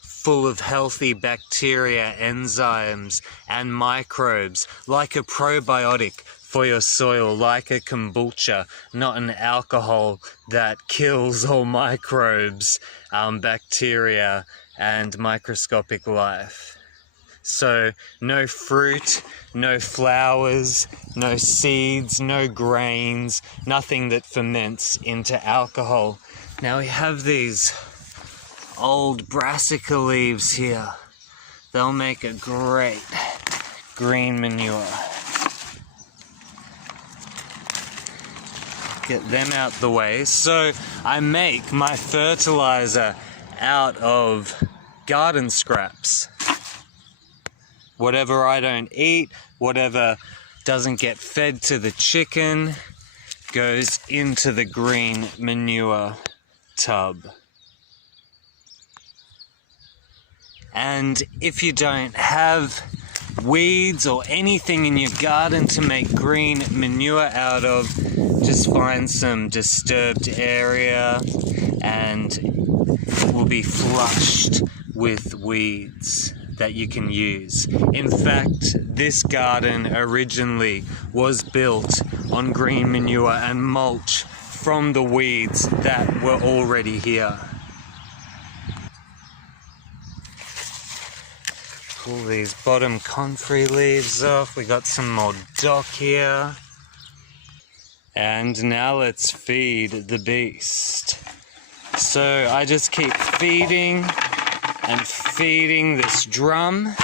full of healthy bacteria, enzymes and microbes, like a probiotic for your soil, like a kombucha, not an alcohol that kills all microbes, bacteria and microscopic life. So no fruit, no flowers, no seeds, no grains, nothing that ferments into alcohol. Now we have these old brassica leaves here. They'll make a great green manure. get them out the way. So I make my fertilizer out of garden scraps. Whatever I don't eat, whatever doesn't get fed to the chicken, goes into the green manure tub. And if you don't have weeds or anything in your garden to make green manure out of, just find some disturbed area and it will be flushed with weeds that you can use. In fact, this garden originally was built on green manure and mulch from the weeds that were already here. Pull these bottom comfrey leaves off. We got some more dock here. And now let's feed the beast. So I just keep feeding and feeding this drum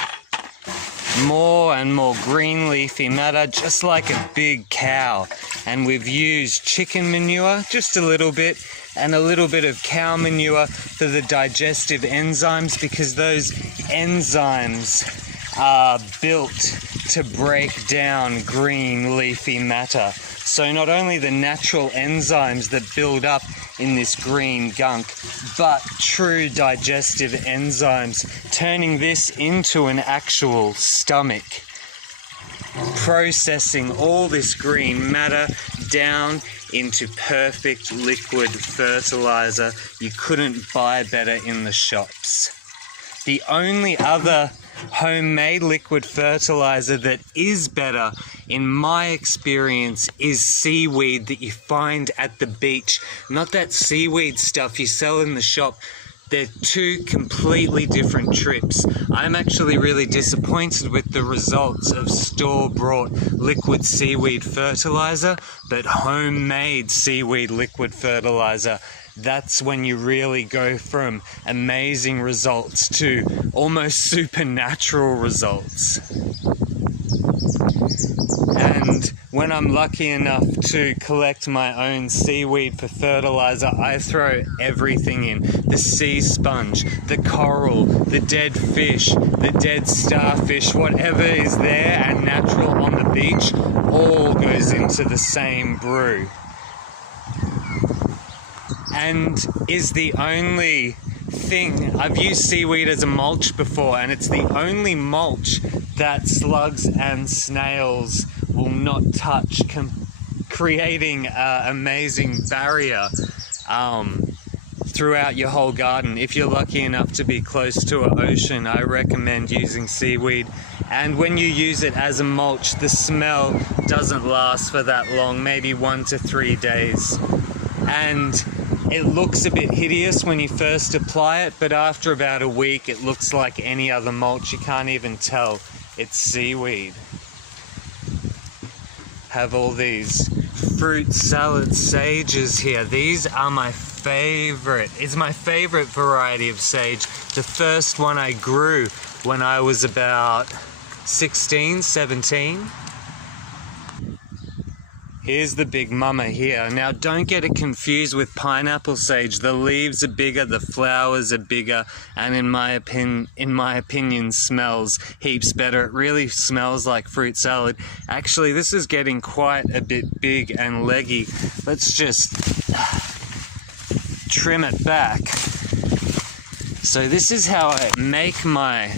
more and more green leafy matter, just like a big cow. And we've used chicken manure, just a little bit, and a little bit of cow manure for the digestive enzymes, because those enzymes are built to break down green leafy matter. So not only the natural enzymes that build up in this green gunk, but true digestive enzymes, turning this into an actual stomach, processing all this green matter down into perfect liquid fertilizer. You couldn't buy better in the shops. The only other homemade liquid fertilizer that is better, in my experience, is seaweed that you find at the beach. Not that seaweed stuff you sell in the shop. They're two completely different trips. I'm actually really disappointed with the results of store-bought liquid seaweed fertilizer, but homemade seaweed liquid fertilizer, that's when you really go from amazing results to almost supernatural results. And when I'm lucky enough to collect my own seaweed for fertilizer, I throw everything in. The sea sponge, the coral, the dead fish, the dead starfish, whatever is there and natural on the beach, all goes into the same brew. And is the only thing, I've used seaweed as a mulch before, and it's the only mulch that slugs and snails will not touch, creating an amazing barrier throughout your whole garden. If you're lucky enough to be close to an ocean, I recommend using seaweed. And when you use it as a mulch, the smell doesn't last for that long, maybe 1 to 3 days. And it looks a bit hideous when you first apply it, but after about a week it looks like any other mulch. You can't even tell it's seaweed. Have all these fruit salad sages here. These are my favorite. It's my favorite variety of sage. The first one I grew when I was about 16, 17. Here's the big mama here. Now don't get it confused with pineapple sage. The leaves are bigger, the flowers are bigger, and in my opinion smells heaps better. It really smells like fruit salad. Actually, this is getting quite a bit big and leggy. Let's just trim it back. So this is how I make my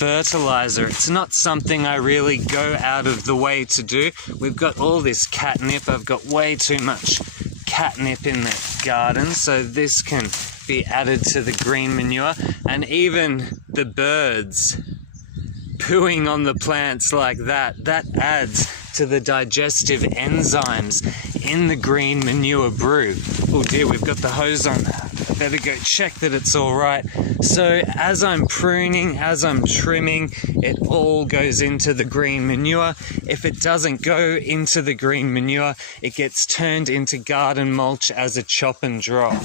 fertilizer. It's not something I really go out of the way to do. We've got all this catnip. I've got way too much catnip in the garden, so this can be added to the green manure. And even the birds pooing on the plants like that, that adds to the digestive enzymes in the green manure brew. Oh dear, we've got the hose on. I better go check that it's all right. So as I'm pruning, as I'm trimming, it all goes into the green manure. If it doesn't go into the green manure, it gets turned into garden mulch as a chop and drop.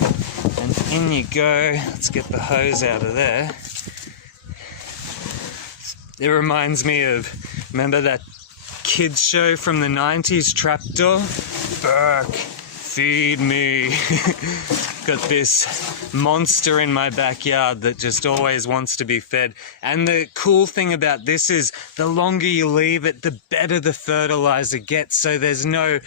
And in you go. Let's get the hose out of there. It reminds me of, remember that kids show from the 90s, Trapdoor? Burke, feed me. Got this monster in my backyard that just always wants to be fed. And the cool thing about this is the longer you leave it, the better the fertilizer gets. So there's no,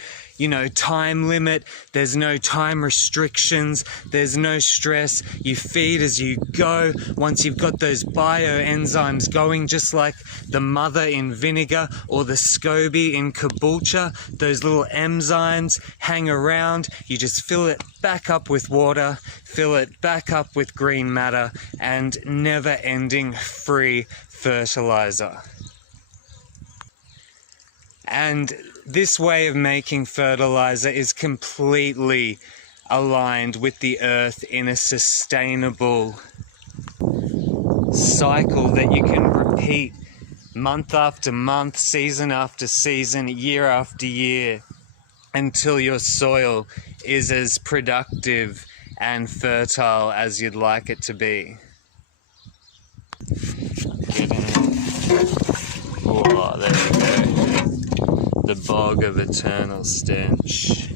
time limit. There's no time restrictions. There's no stress. You feed as you go. Once you've got those bioenzymes going, just like the mother in vinegar or the SCOBY in kombucha, those little enzymes hang around. You just fill it back up with water, fill it back up with green matter, and never-ending free fertilizer. And this way of making fertilizer is completely aligned with the earth in a sustainable cycle that you can repeat month after month, season after season, year after year, until your soil is as productive and fertile as you'd like it to be. Get in. Oh, there we go. The bog of eternal stench.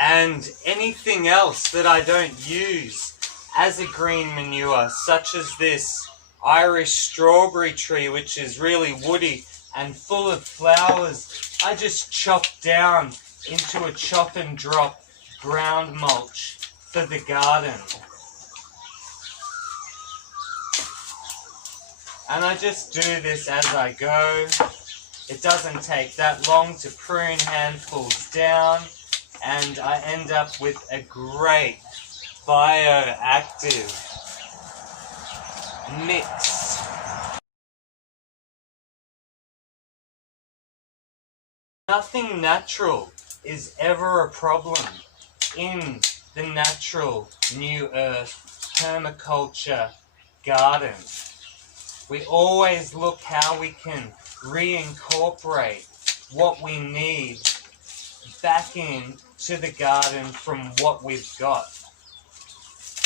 And anything else that I don't use as a green manure, such as this Irish strawberry tree, which is really woody and full of flowers, I just chop down into a chop and drop ground mulch for the garden. And I just do this as I go. It doesn't take that long to prune handfuls down, and I end up with a great bioactive mix. Nothing natural is ever a problem in the natural New Earth permaculture garden. We always look how we can reincorporate what we need back in to the garden from what we've got.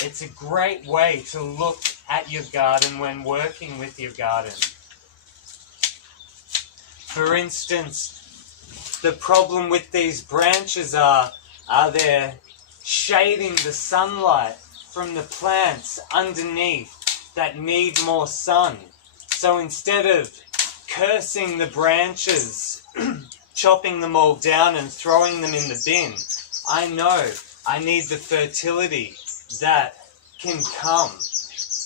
It's a great way to look at your garden when working with your garden. For instance, the problem with these branches are they shading the sunlight from the plants underneath that need more sun. So instead of cursing the branches, chopping them all down and throwing them in the bin, I know I need the fertility that can come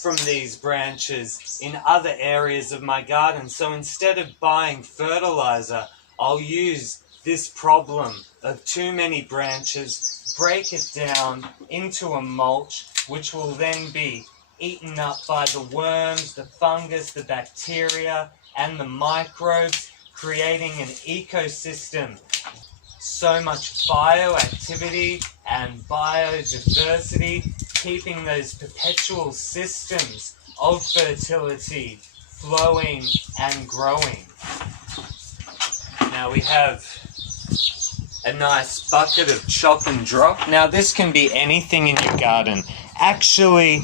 from these branches in other areas of my garden. So instead of buying fertilizer, I'll use this problem of too many branches, break it down into a mulch, which will then be eaten up by the worms, the fungus, the bacteria, and the microbes, creating an ecosystem. So much bioactivity and biodiversity, keeping those perpetual systems of fertility flowing and growing. Now we have a nice bucket of chop and drop. Now this can be anything in your garden. Actually,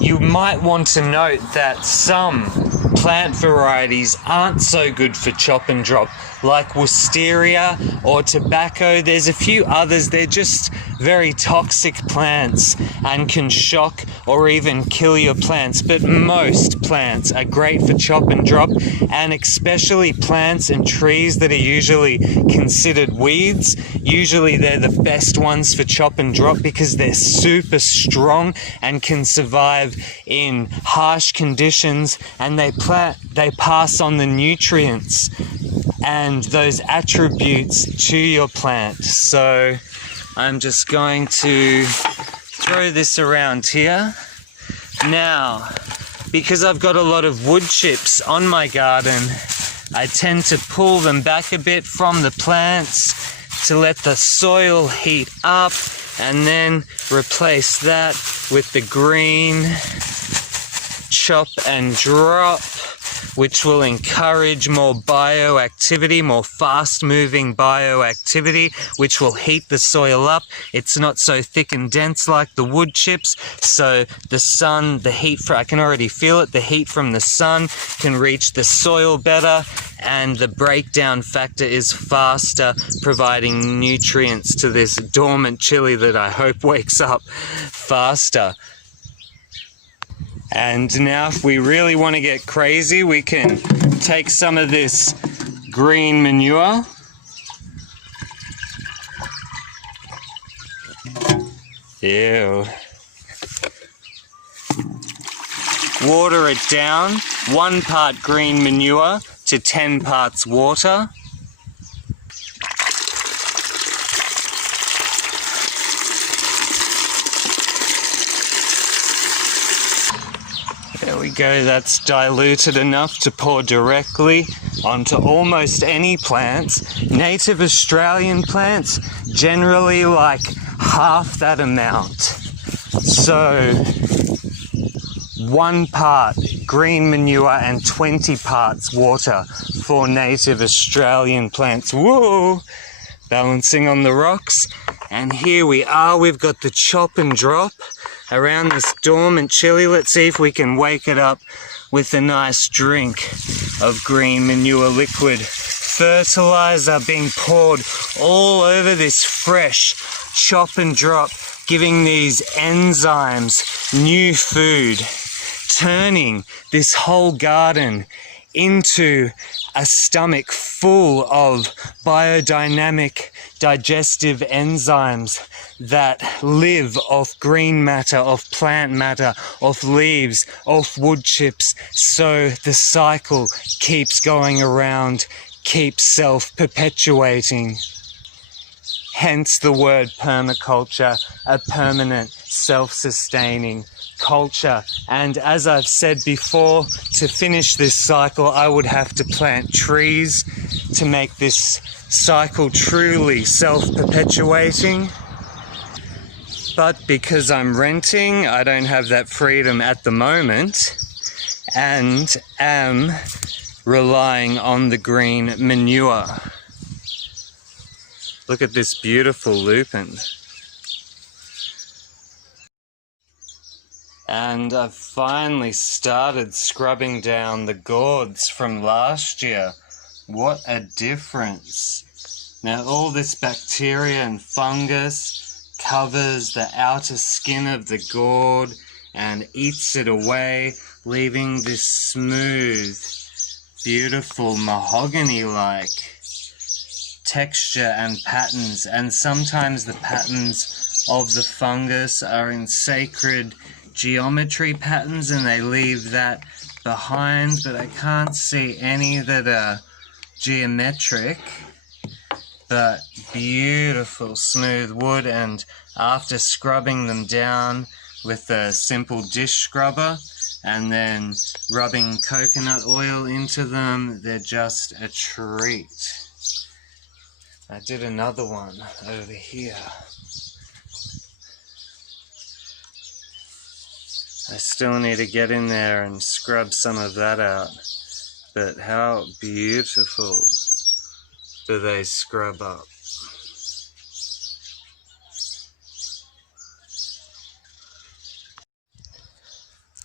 you might want to note that some plant varieties aren't so good for chop and drop, like wisteria or tobacco. There's a few others, they're just very toxic plants and can shock or even kill your plants. But most plants are great for chop and drop, and especially plants and trees that are usually considered weeds. Usually they're the best ones for chop and drop because they're super strong and can survive in harsh conditions, and they pass on the nutrients and those attributes to your plant. So I'm just going to throw this around here. Now, because I've got a lot of wood chips on my garden, I tend to pull them back a bit from the plants to let the soil heat up, and then replace that with the green chop and drop which will encourage more bioactivity, more fast-moving bioactivity, which will heat the soil up. It's not so thick and dense like the wood chips, so the sun, the heat, I can already feel it, the heat from the sun can reach the soil better, and the breakdown factor is faster, providing nutrients to this dormant chili that I hope wakes up faster. And now if we really want to get crazy, we can take some of this green manure. Ew. Water it down, 1 part green manure to 10 parts water. There we go, that's diluted enough to pour directly onto almost any plants. Native Australian plants generally like half that amount. So 1 part green manure and 20 parts water for native Australian plants. Whoa! Balancing on the rocks. And here we are, we've got the chop and drop around this dormant chili. Let's see if we can wake it up with a nice drink of green manure liquid. Fertilizer being poured all over this fresh chop and drop, giving these enzymes new food, turning this whole garden into a stomach full of biodynamic digestive enzymes that live off green matter, off plant matter, off leaves, off wood chips. So the cycle keeps going around, keeps self-perpetuating. Hence the word permaculture, a permanent, self-sustaining culture. And as I've said before, to finish this cycle, I would have to plant trees to make this cycle truly self-perpetuating. But because I'm renting, I don't have that freedom at the moment, and am relying on the green manure. Look at this beautiful lupin. And I've finally started scrubbing down the gourds from last year. What a difference. Now all this bacteria and fungus covers the outer skin of the gourd and eats it away, leaving this smooth, beautiful mahogany-like texture and patterns. And sometimes the patterns of the fungus are in sacred geometry patterns and they leave that behind, but I can't see any that are geometric. But beautiful smooth wood, and after scrubbing them down with a simple dish scrubber and then rubbing coconut oil into them, they're just a treat. I did another one over here. I still need to get in there and scrub some of that out, but how beautiful do they scrub up.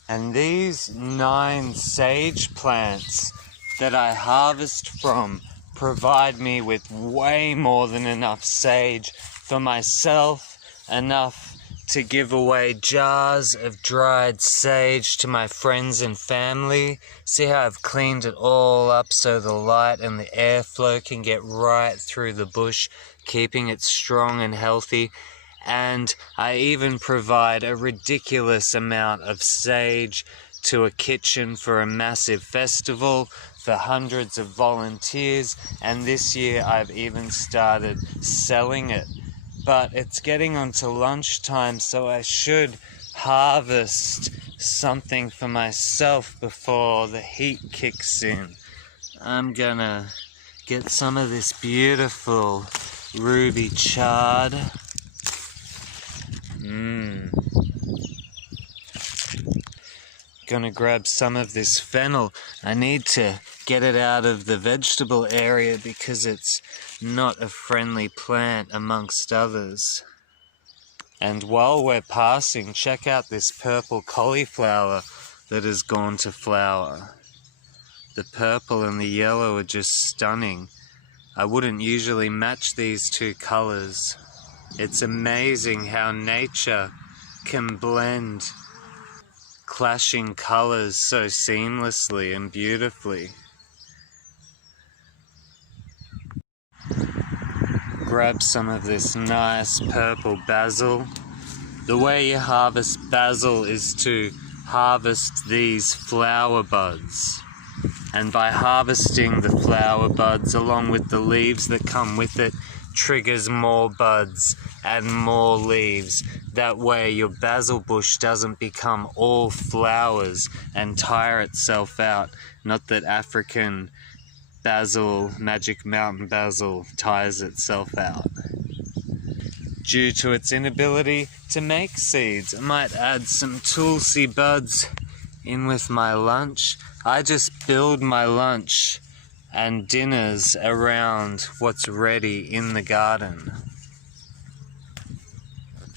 And these 9 sage plants that I harvest from provide me with way more than enough sage for myself, enough to give away jars of dried sage to my friends and family. See how I've cleaned it all up so the light and the airflow can get right through the bush, keeping it strong and healthy. And I even provide a ridiculous amount of sage to a kitchen for a massive festival for hundreds of volunteers, and this year I've even started selling it. But it's getting on to lunchtime, so I should harvest something for myself before the heat kicks in. I'm gonna get some of this beautiful ruby chard. gonna grab some of this fennel. I need to get it out of the vegetable area because it's not a friendly plant amongst others. And while we're passing, check out this purple cauliflower that has gone to flower. The purple and the yellow are just stunning. I wouldn't usually match these two colors. It's amazing how nature can blend clashing colors so seamlessly and beautifully. Grab some of this nice purple basil. The way you harvest basil is to harvest these flower buds. And by harvesting the flower buds along with the leaves that come with it, triggers more buds and more leaves. That way your basil bush doesn't become all flowers and tire itself out. Not that African basil, magic mountain basil, tires itself out. Due to its inability to make seeds, I might add some tulsi buds in with my lunch. I just build my lunch and dinners around what's ready in the garden.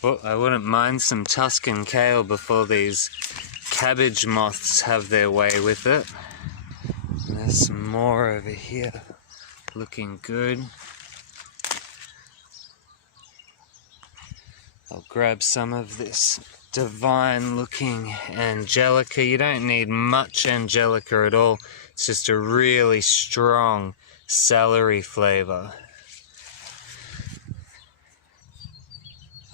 Well, I wouldn't mind some Tuscan kale before these cabbage moths have their way with it. And there's some more over here, looking good. I'll grab some of this divine looking angelica. You don't need much angelica at all. It's just a really strong celery flavor.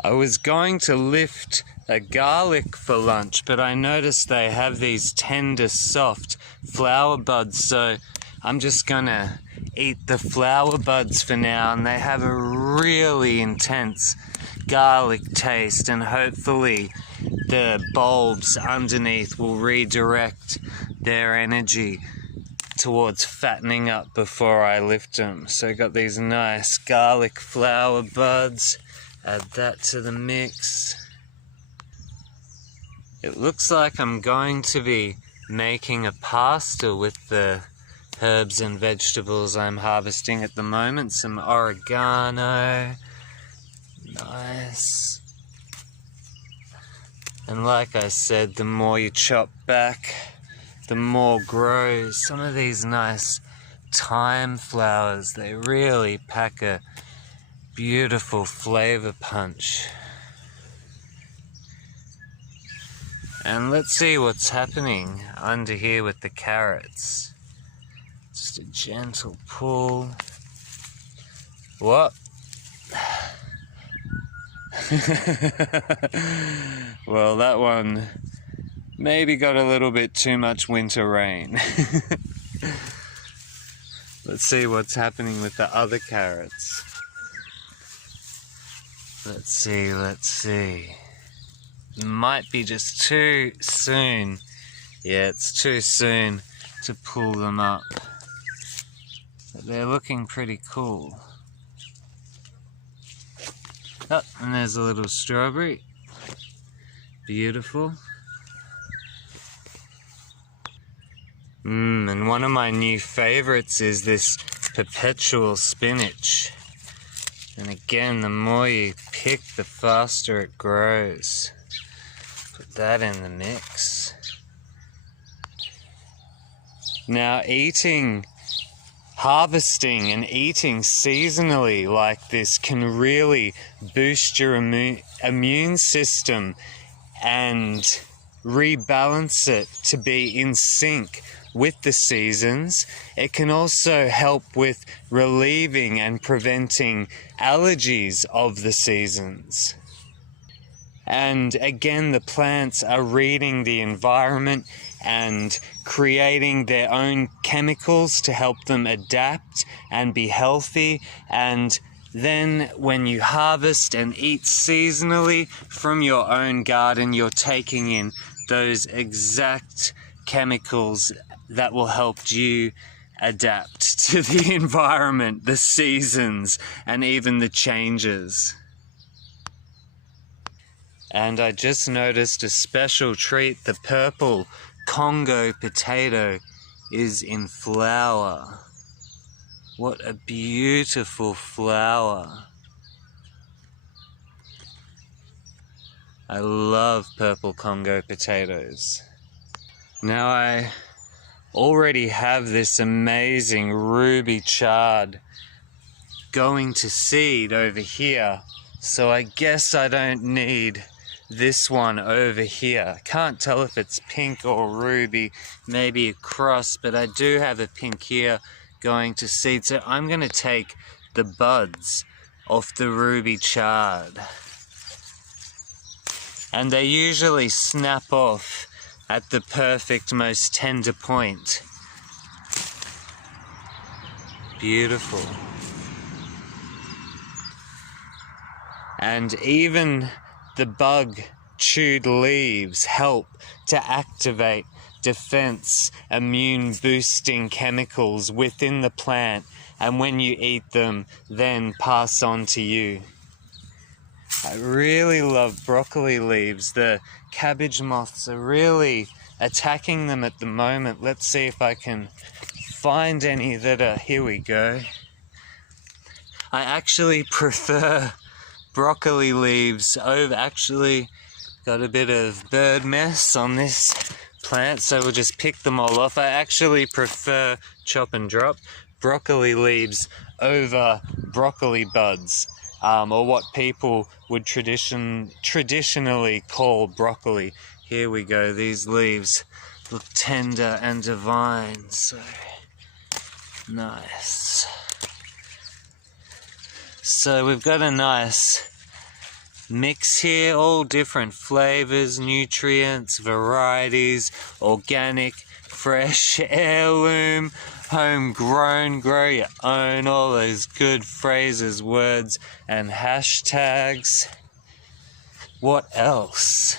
I was going to lift a garlic for lunch, but I noticed they have these tender, soft flower buds, so I'm just gonna eat the flower buds for now, and they have a really intense garlic taste, and hopefully the bulbs underneath will redirect their energy towards fattening up before I lift them. So I got these nice garlic flower buds. Add that to the mix. It looks like I'm going to be making a pasta with the herbs and vegetables I'm harvesting at the moment. Some oregano. Nice. And like I said, the more you chop back, the more grows. Some of these nice thyme flowers, they really pack a beautiful flavor punch. And let's see what's happening under here with the carrots. Just a gentle pull. What? Well, that one maybe got a little bit too much winter rain. Let's see what's happening with the other carrots. Let's see. Might be just too soon. Yeah, it's too soon to pull them up. But they're looking pretty cool. Oh, and there's a little strawberry. Beautiful. And one of my new favorites is this perpetual spinach. And again, the more you pick, the faster it grows. Put that in the mix. Now, harvesting and eating seasonally like this can really boost your immune system and rebalance it to be in sync with the seasons. It can also help with relieving and preventing allergies of the seasons. And again, the plants are reading the environment and creating their own chemicals to help them adapt and be healthy. And then when you harvest and eat seasonally from your own garden, you're taking in those exact chemicals that will help you adapt to the environment, the seasons, and even the changes. And I just noticed a special treat, the purple Congo potato is in flower. What a beautiful flower. I love purple Congo potatoes. Now I already have this amazing ruby chard going to seed over here, so I guess I don't need this one over here. Can't tell if it's pink or ruby, maybe a cross, but I do have a pink here going to seed, so I'm going to take the buds off the ruby chard. And they usually snap off at the perfect, most tender point. Beautiful. And even the bug-chewed leaves help to activate defense, immune-boosting chemicals within the plant, and when you eat them, then pass on to you. I really love broccoli leaves. The cabbage moths are really attacking them at the moment. Let's see if I can find any that are... Here we go. I actually prefer broccoli leaves over... Actually got a bit of bird mess on this plant, so we'll just pick them all off. I actually prefer chop and drop broccoli leaves over broccoli buds. Or what people would traditionally call broccoli. Here we go, these leaves look tender and divine, so nice. So we've got a nice mix here, all different flavors, nutrients, varieties, organic, fresh, heirloom, homegrown, grow your own, all those good phrases, words, and hashtags. What else?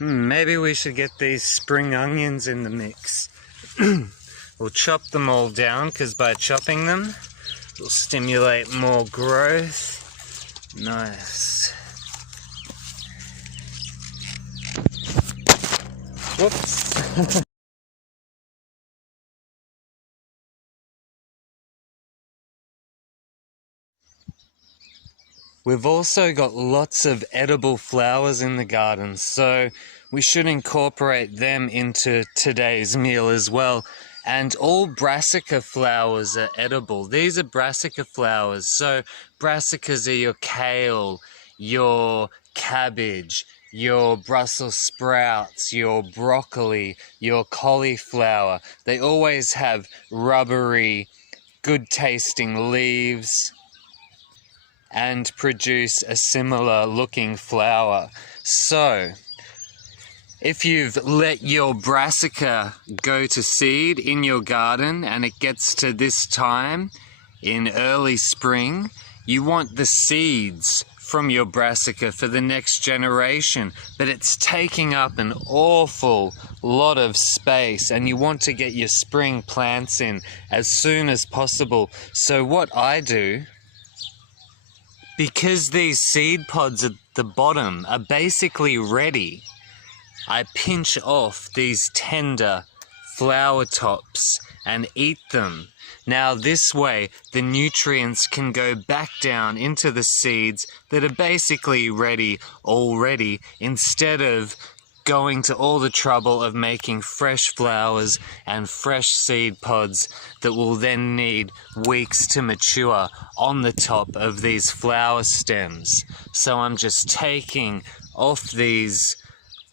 Maybe we should get these spring onions in the mix. We'll chop them all down, because by chopping them, we'll stimulate more growth. Nice. Whoops. We've also got lots of edible flowers in the garden, so we should incorporate them into today's meal as well. And all brassica flowers are edible. These are brassica flowers. So brassicas are your kale, your cabbage, your Brussels sprouts, your broccoli, your cauliflower. They always have rubbery, good tasting leaves and produce a similar looking flower. So if you've let your brassica go to seed in your garden and it gets to this time in early spring, you want the seeds from your brassica for the next generation, but it's taking up an awful lot of space and you want to get your spring plants in as soon as possible. So what I do, because these seed pods at the bottom are basically ready, I pinch off these tender flower tops and eat them. Now this way the nutrients can go back down into the seeds that are basically ready already, instead of going to all the trouble of making fresh flowers and fresh seed pods that will then need weeks to mature on the top of these flower stems. So I'm just taking off these,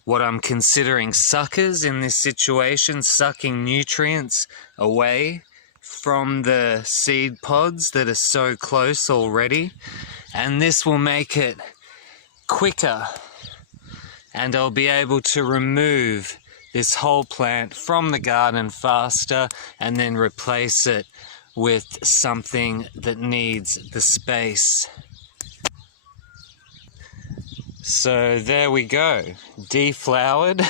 what I'm considering suckers in this situation, sucking nutrients away from the seed pods that are so close already, and this will make it quicker, and I'll be able to remove this whole plant from the garden faster and then replace it with something that needs the space. So there we go, deflowered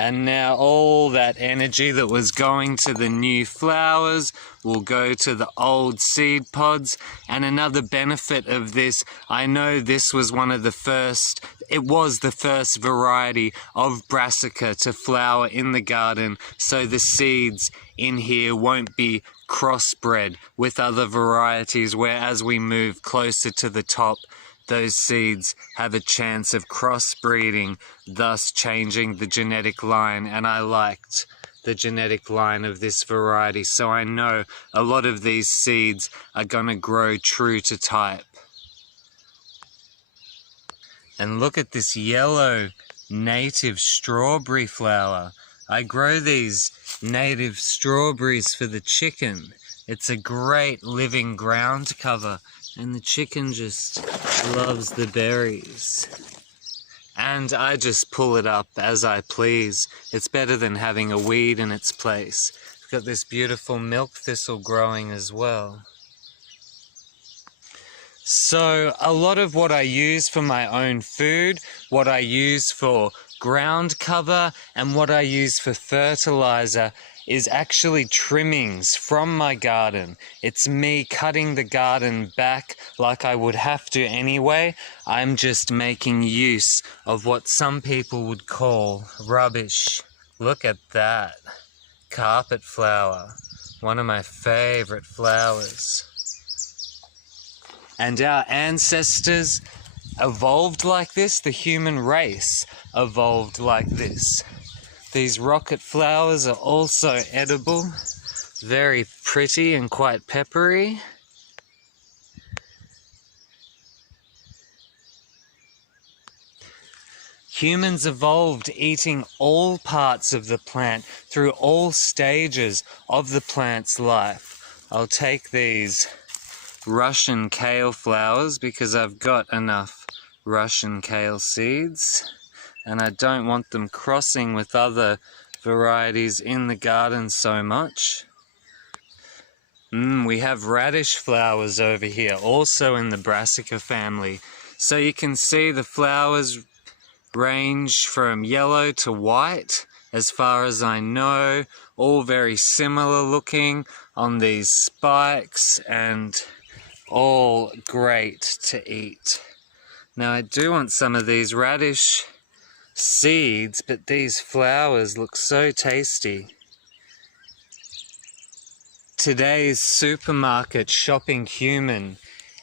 And now all that energy that was going to the new flowers will go to the old seed pods. And another benefit of this, I know this was it was the first variety of brassica to flower in the garden, so the seeds in here won't be crossbred with other varieties, where as we move closer to the top, those seeds have a chance of crossbreeding, thus changing the genetic line. And I liked the genetic line of this variety, so I know a lot of these seeds are gonna grow true to type. And look at this yellow native strawberry flower. I grow these native strawberries for the chicken. It's a great living ground cover, and the chicken just loves the berries. And I just pull it up as I please. It's better than having a weed in its place. We've got this beautiful milk thistle growing as well. So a lot of what I use for my own food, what I use for ground cover, and what I use for fertilizer is actually trimmings from my garden. It's me cutting the garden back like I would have to anyway. I'm just making use of what some people would call rubbish. Look at that. Carpet flower. One of my favorite flowers. And our ancestors evolved like this. The human race evolved like this. These rocket flowers are also edible, very pretty and quite peppery. Humans evolved eating all parts of the plant through all stages of the plant's life. I'll take these Russian kale flowers because I've got enough Russian kale seeds, and I don't want them crossing with other varieties in the garden so much. We have radish flowers over here, also in the brassica family. So you can see the flowers range from yellow to white, as far as I know, all very similar looking on these spikes and all great to eat. Now I do want some of these radish seeds, but these flowers look so tasty. Today's supermarket shopping human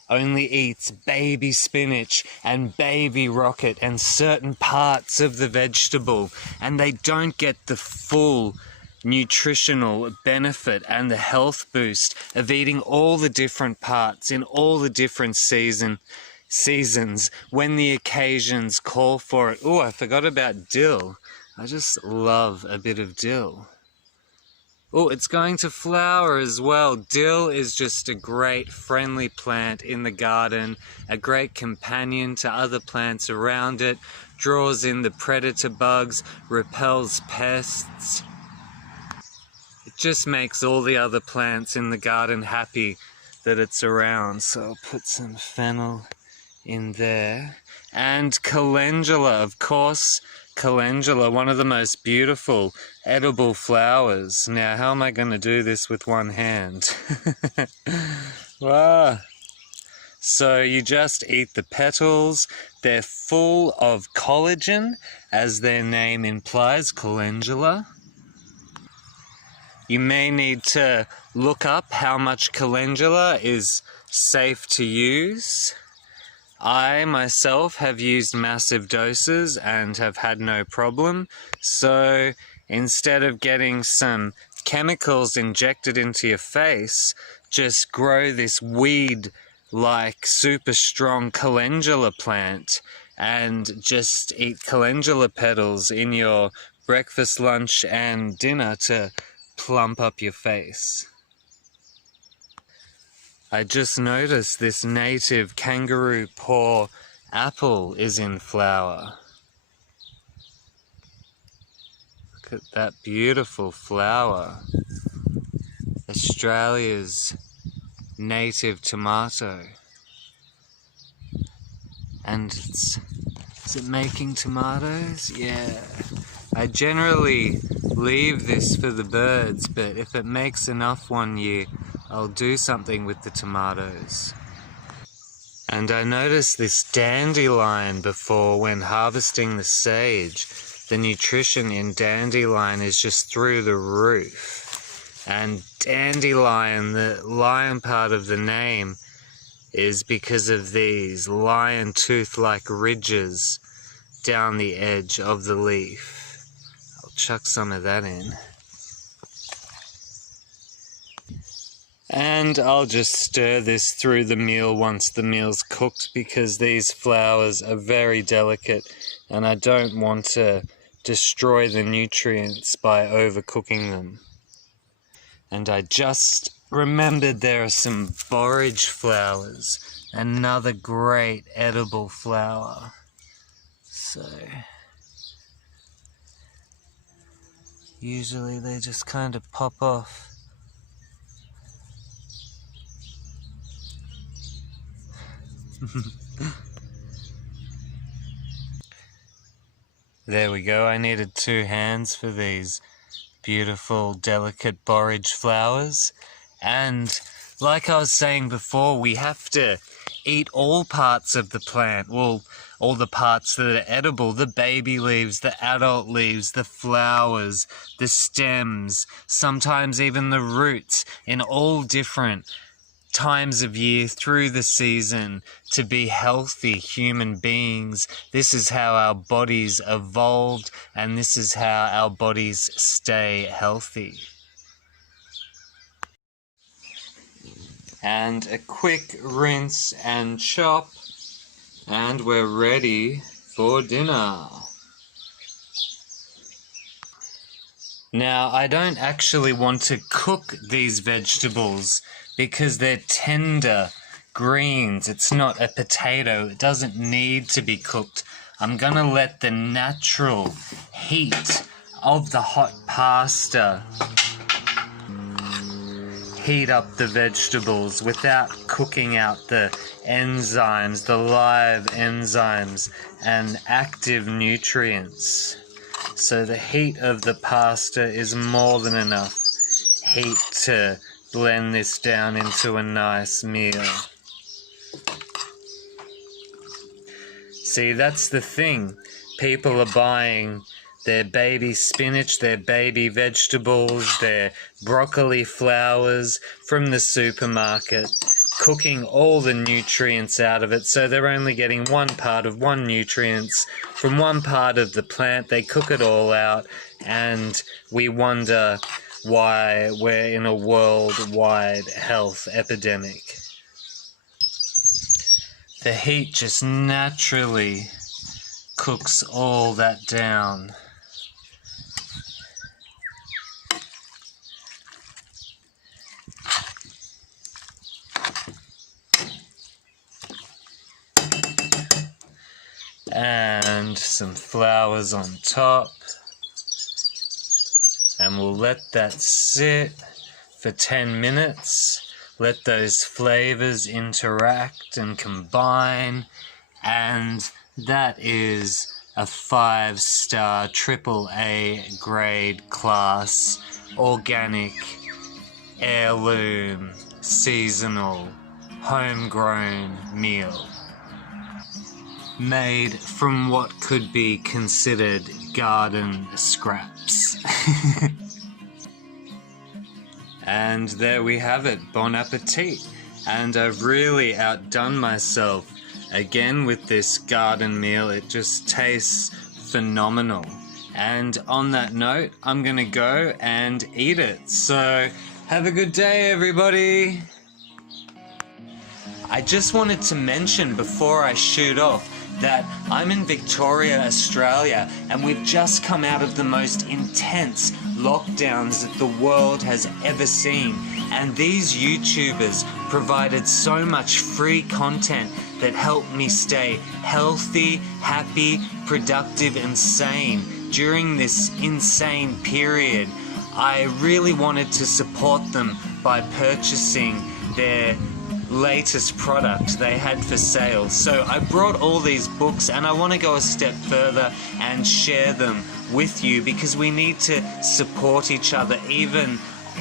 only eats baby spinach and baby rocket and certain parts of the vegetable, and they don't get the full nutritional benefit and the health boost of eating all the different parts in all the different seasons when the occasions call for it. Oh, I forgot about dill. I just love a bit of dill. Oh, it's going to flower as well. Dill is just a great friendly plant in the garden, a great companion to other plants around it, draws in the predator bugs, repels pests. It just makes all the other plants in the garden happy that it's around. So I'll put some fennel in there. And calendula, of course. Calendula, one of the most beautiful edible flowers. Now, how am I going to do this with one hand? Wow. So you just eat the petals. They're full of collagen, as their name implies, calendula. You may need to look up how much calendula is safe to use. I myself have used massive doses and have had no problem. So instead of getting some chemicals injected into your face, just grow this weed-like super strong calendula plant and just eat calendula petals in your breakfast, lunch and dinner to plump up your face. I just noticed this native kangaroo paw apple is in flower. Look at that beautiful flower. Australia's native tomato. And is it making tomatoes? Yeah. I I generally leave this for the birds, but if it makes enough one year, I'll do something with the tomatoes. And I noticed this dandelion before when harvesting the sage. The nutrition in dandelion is just through the roof. And dandelion, the lion part of the name, is because of these lion tooth-like ridges down the edge of the leaf. I'll chuck some of that in. And I'll just stir this through the meal once the meal's cooked, because these flowers are very delicate and I don't want to destroy the nutrients by overcooking them. And I just remembered there are some borage flowers, another great edible flower. So usually they just kind of pop off. There we go. I needed 2 hands for these beautiful, delicate borage flowers. And like I was saying before, we have to eat all parts of the plant. Well, all the parts that are edible, the baby leaves, the adult leaves, the flowers, the stems, sometimes even the roots, in all different times of year through the season to be healthy human beings. This is how our bodies evolved, and this is how our bodies stay healthy. And a quick rinse and chop, and we're ready for dinner. Now, I don't actually want to cook these vegetables because they're tender greens. It's not a potato. It doesn't need to be cooked. I'm gonna let the natural heat of the hot pasta heat up the vegetables without cooking out the enzymes, the live enzymes and active nutrients. So the heat of the pasta is more than enough heat to blend this down into a nice meal. See, that's the thing. People are buying their baby spinach, their baby vegetables, their broccoli flowers from the supermarket, cooking all the nutrients out of it, so they're only getting one part of one nutrients from one part of the plant. They cook it all out, and we wonder why we're in a worldwide health epidemic. The heat just naturally cooks all that down. And some flowers on top. And we'll let that sit for 10 minutes. Let those flavors interact and combine. And that is a 5-star AAA grade class, organic, heirloom, seasonal, homegrown meal. Made from what could be considered garden scraps. And there we have it, bon appetit. And I've really outdone myself again with this garden meal. It just tastes phenomenal. And on that note, I'm gonna go and eat it. So have a good day, everybody. I just wanted to mention before I shoot off that I'm in Victoria, Australia, and we've just come out of the most intense lockdowns that the world has ever seen. And these YouTubers provided so much free content that helped me stay healthy, happy, productive, and sane during this insane period. I really wanted to support them by purchasing their latest product they had for sale. So I brought all these books, and I want to go a step further and share them with you, because we need to support each other, even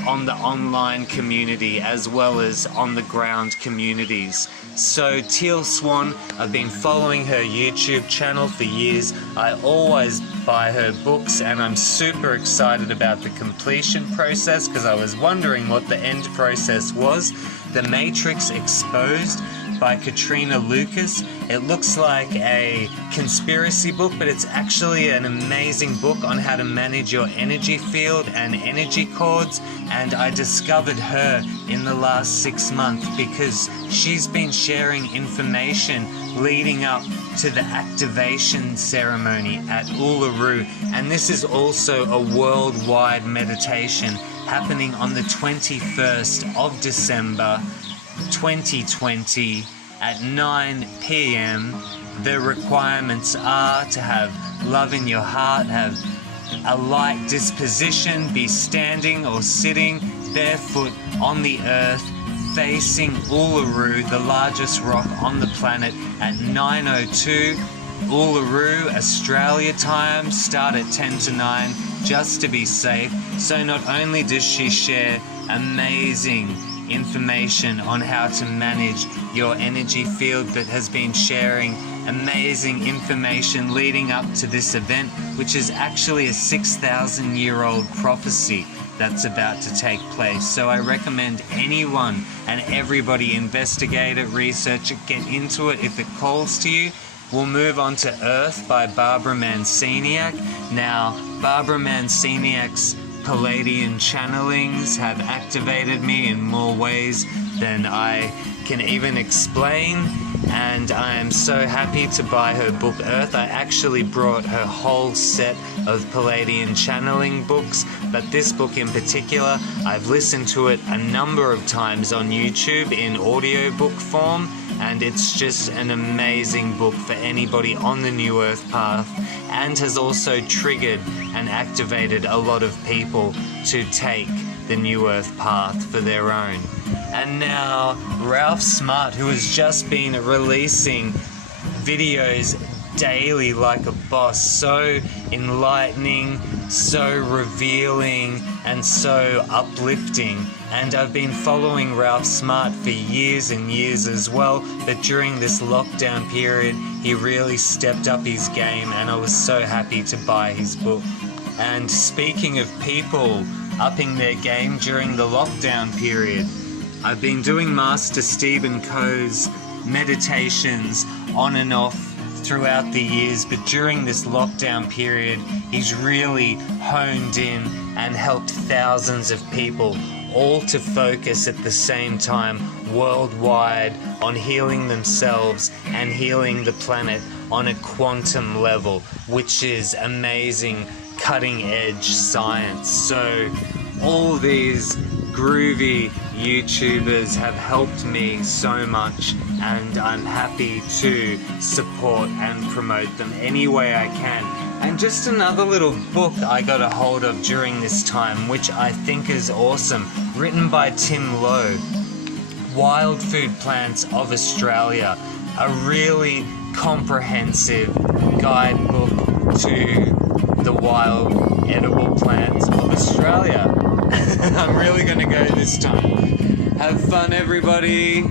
on the online community as well as on the ground communities. So Teal Swan, I've been following her YouTube channel for years. I always buy her books, and I'm super excited about the completion process, because I was wondering what the end process was. The Matrix Exposed by Katrina Lucas. It looks like a conspiracy book, but it's actually an amazing book on how to manage your energy field and energy cords. And I discovered her in the last 6 months because she's been sharing information leading up to the activation ceremony at Uluru. And this is also a worldwide meditation happening on the 21st of December 2020 at 9 p.m. The requirements are to have love in your heart, have a light disposition, be standing or sitting barefoot on the earth, facing Uluru, the largest rock on the planet, at 9:02 Uluru, Australia time. Start at 10 to 9, just to be safe. So not only does she share amazing information on how to manage your energy field, but has been sharing amazing information leading up to this event, which is actually a 6,000-year-old prophecy that's about to take place. So I recommend anyone and everybody investigate it, research it, get into it if it calls to you. We'll move on to Earth by Barbara Manciniak. Now, Barbara Manciniak's Palladian channelings have activated me in more ways than I can even explain, and I am so happy to buy her book Earth. I actually brought her whole set of Palladian channeling books, but this book in particular, I've listened to it a number of times on YouTube in audiobook form, and it's just an amazing book for anybody on the New Earth path, and has also triggered and activated a lot of people to take the New Earth path for their own. And now Ralph Smart, who has just been releasing videos daily like a boss, so enlightening, so revealing, and so uplifting. And I've been following Ralph Smart for years and years as well, but during this lockdown period he really stepped up his game, and I was so happy to buy his book. And speaking of people upping their game during the lockdown period, I've been doing Master Stephen Coe's meditations on and off throughout the years, but during this lockdown period he's really honed in and helped thousands of people, all to focus at the same time worldwide on healing themselves and healing the planet on a quantum level, which is amazing, cutting edge science. So all these groovy YouTubers have helped me so much, and I'm happy to support and promote them any way I can. And just another little book I got a hold of during this time, which I think is awesome, written by Tim Lowe, Wild Food Plants of Australia, a really comprehensive guidebook to the wild edible plants of Australia. I'm really going to go this time. Have fun, everybody.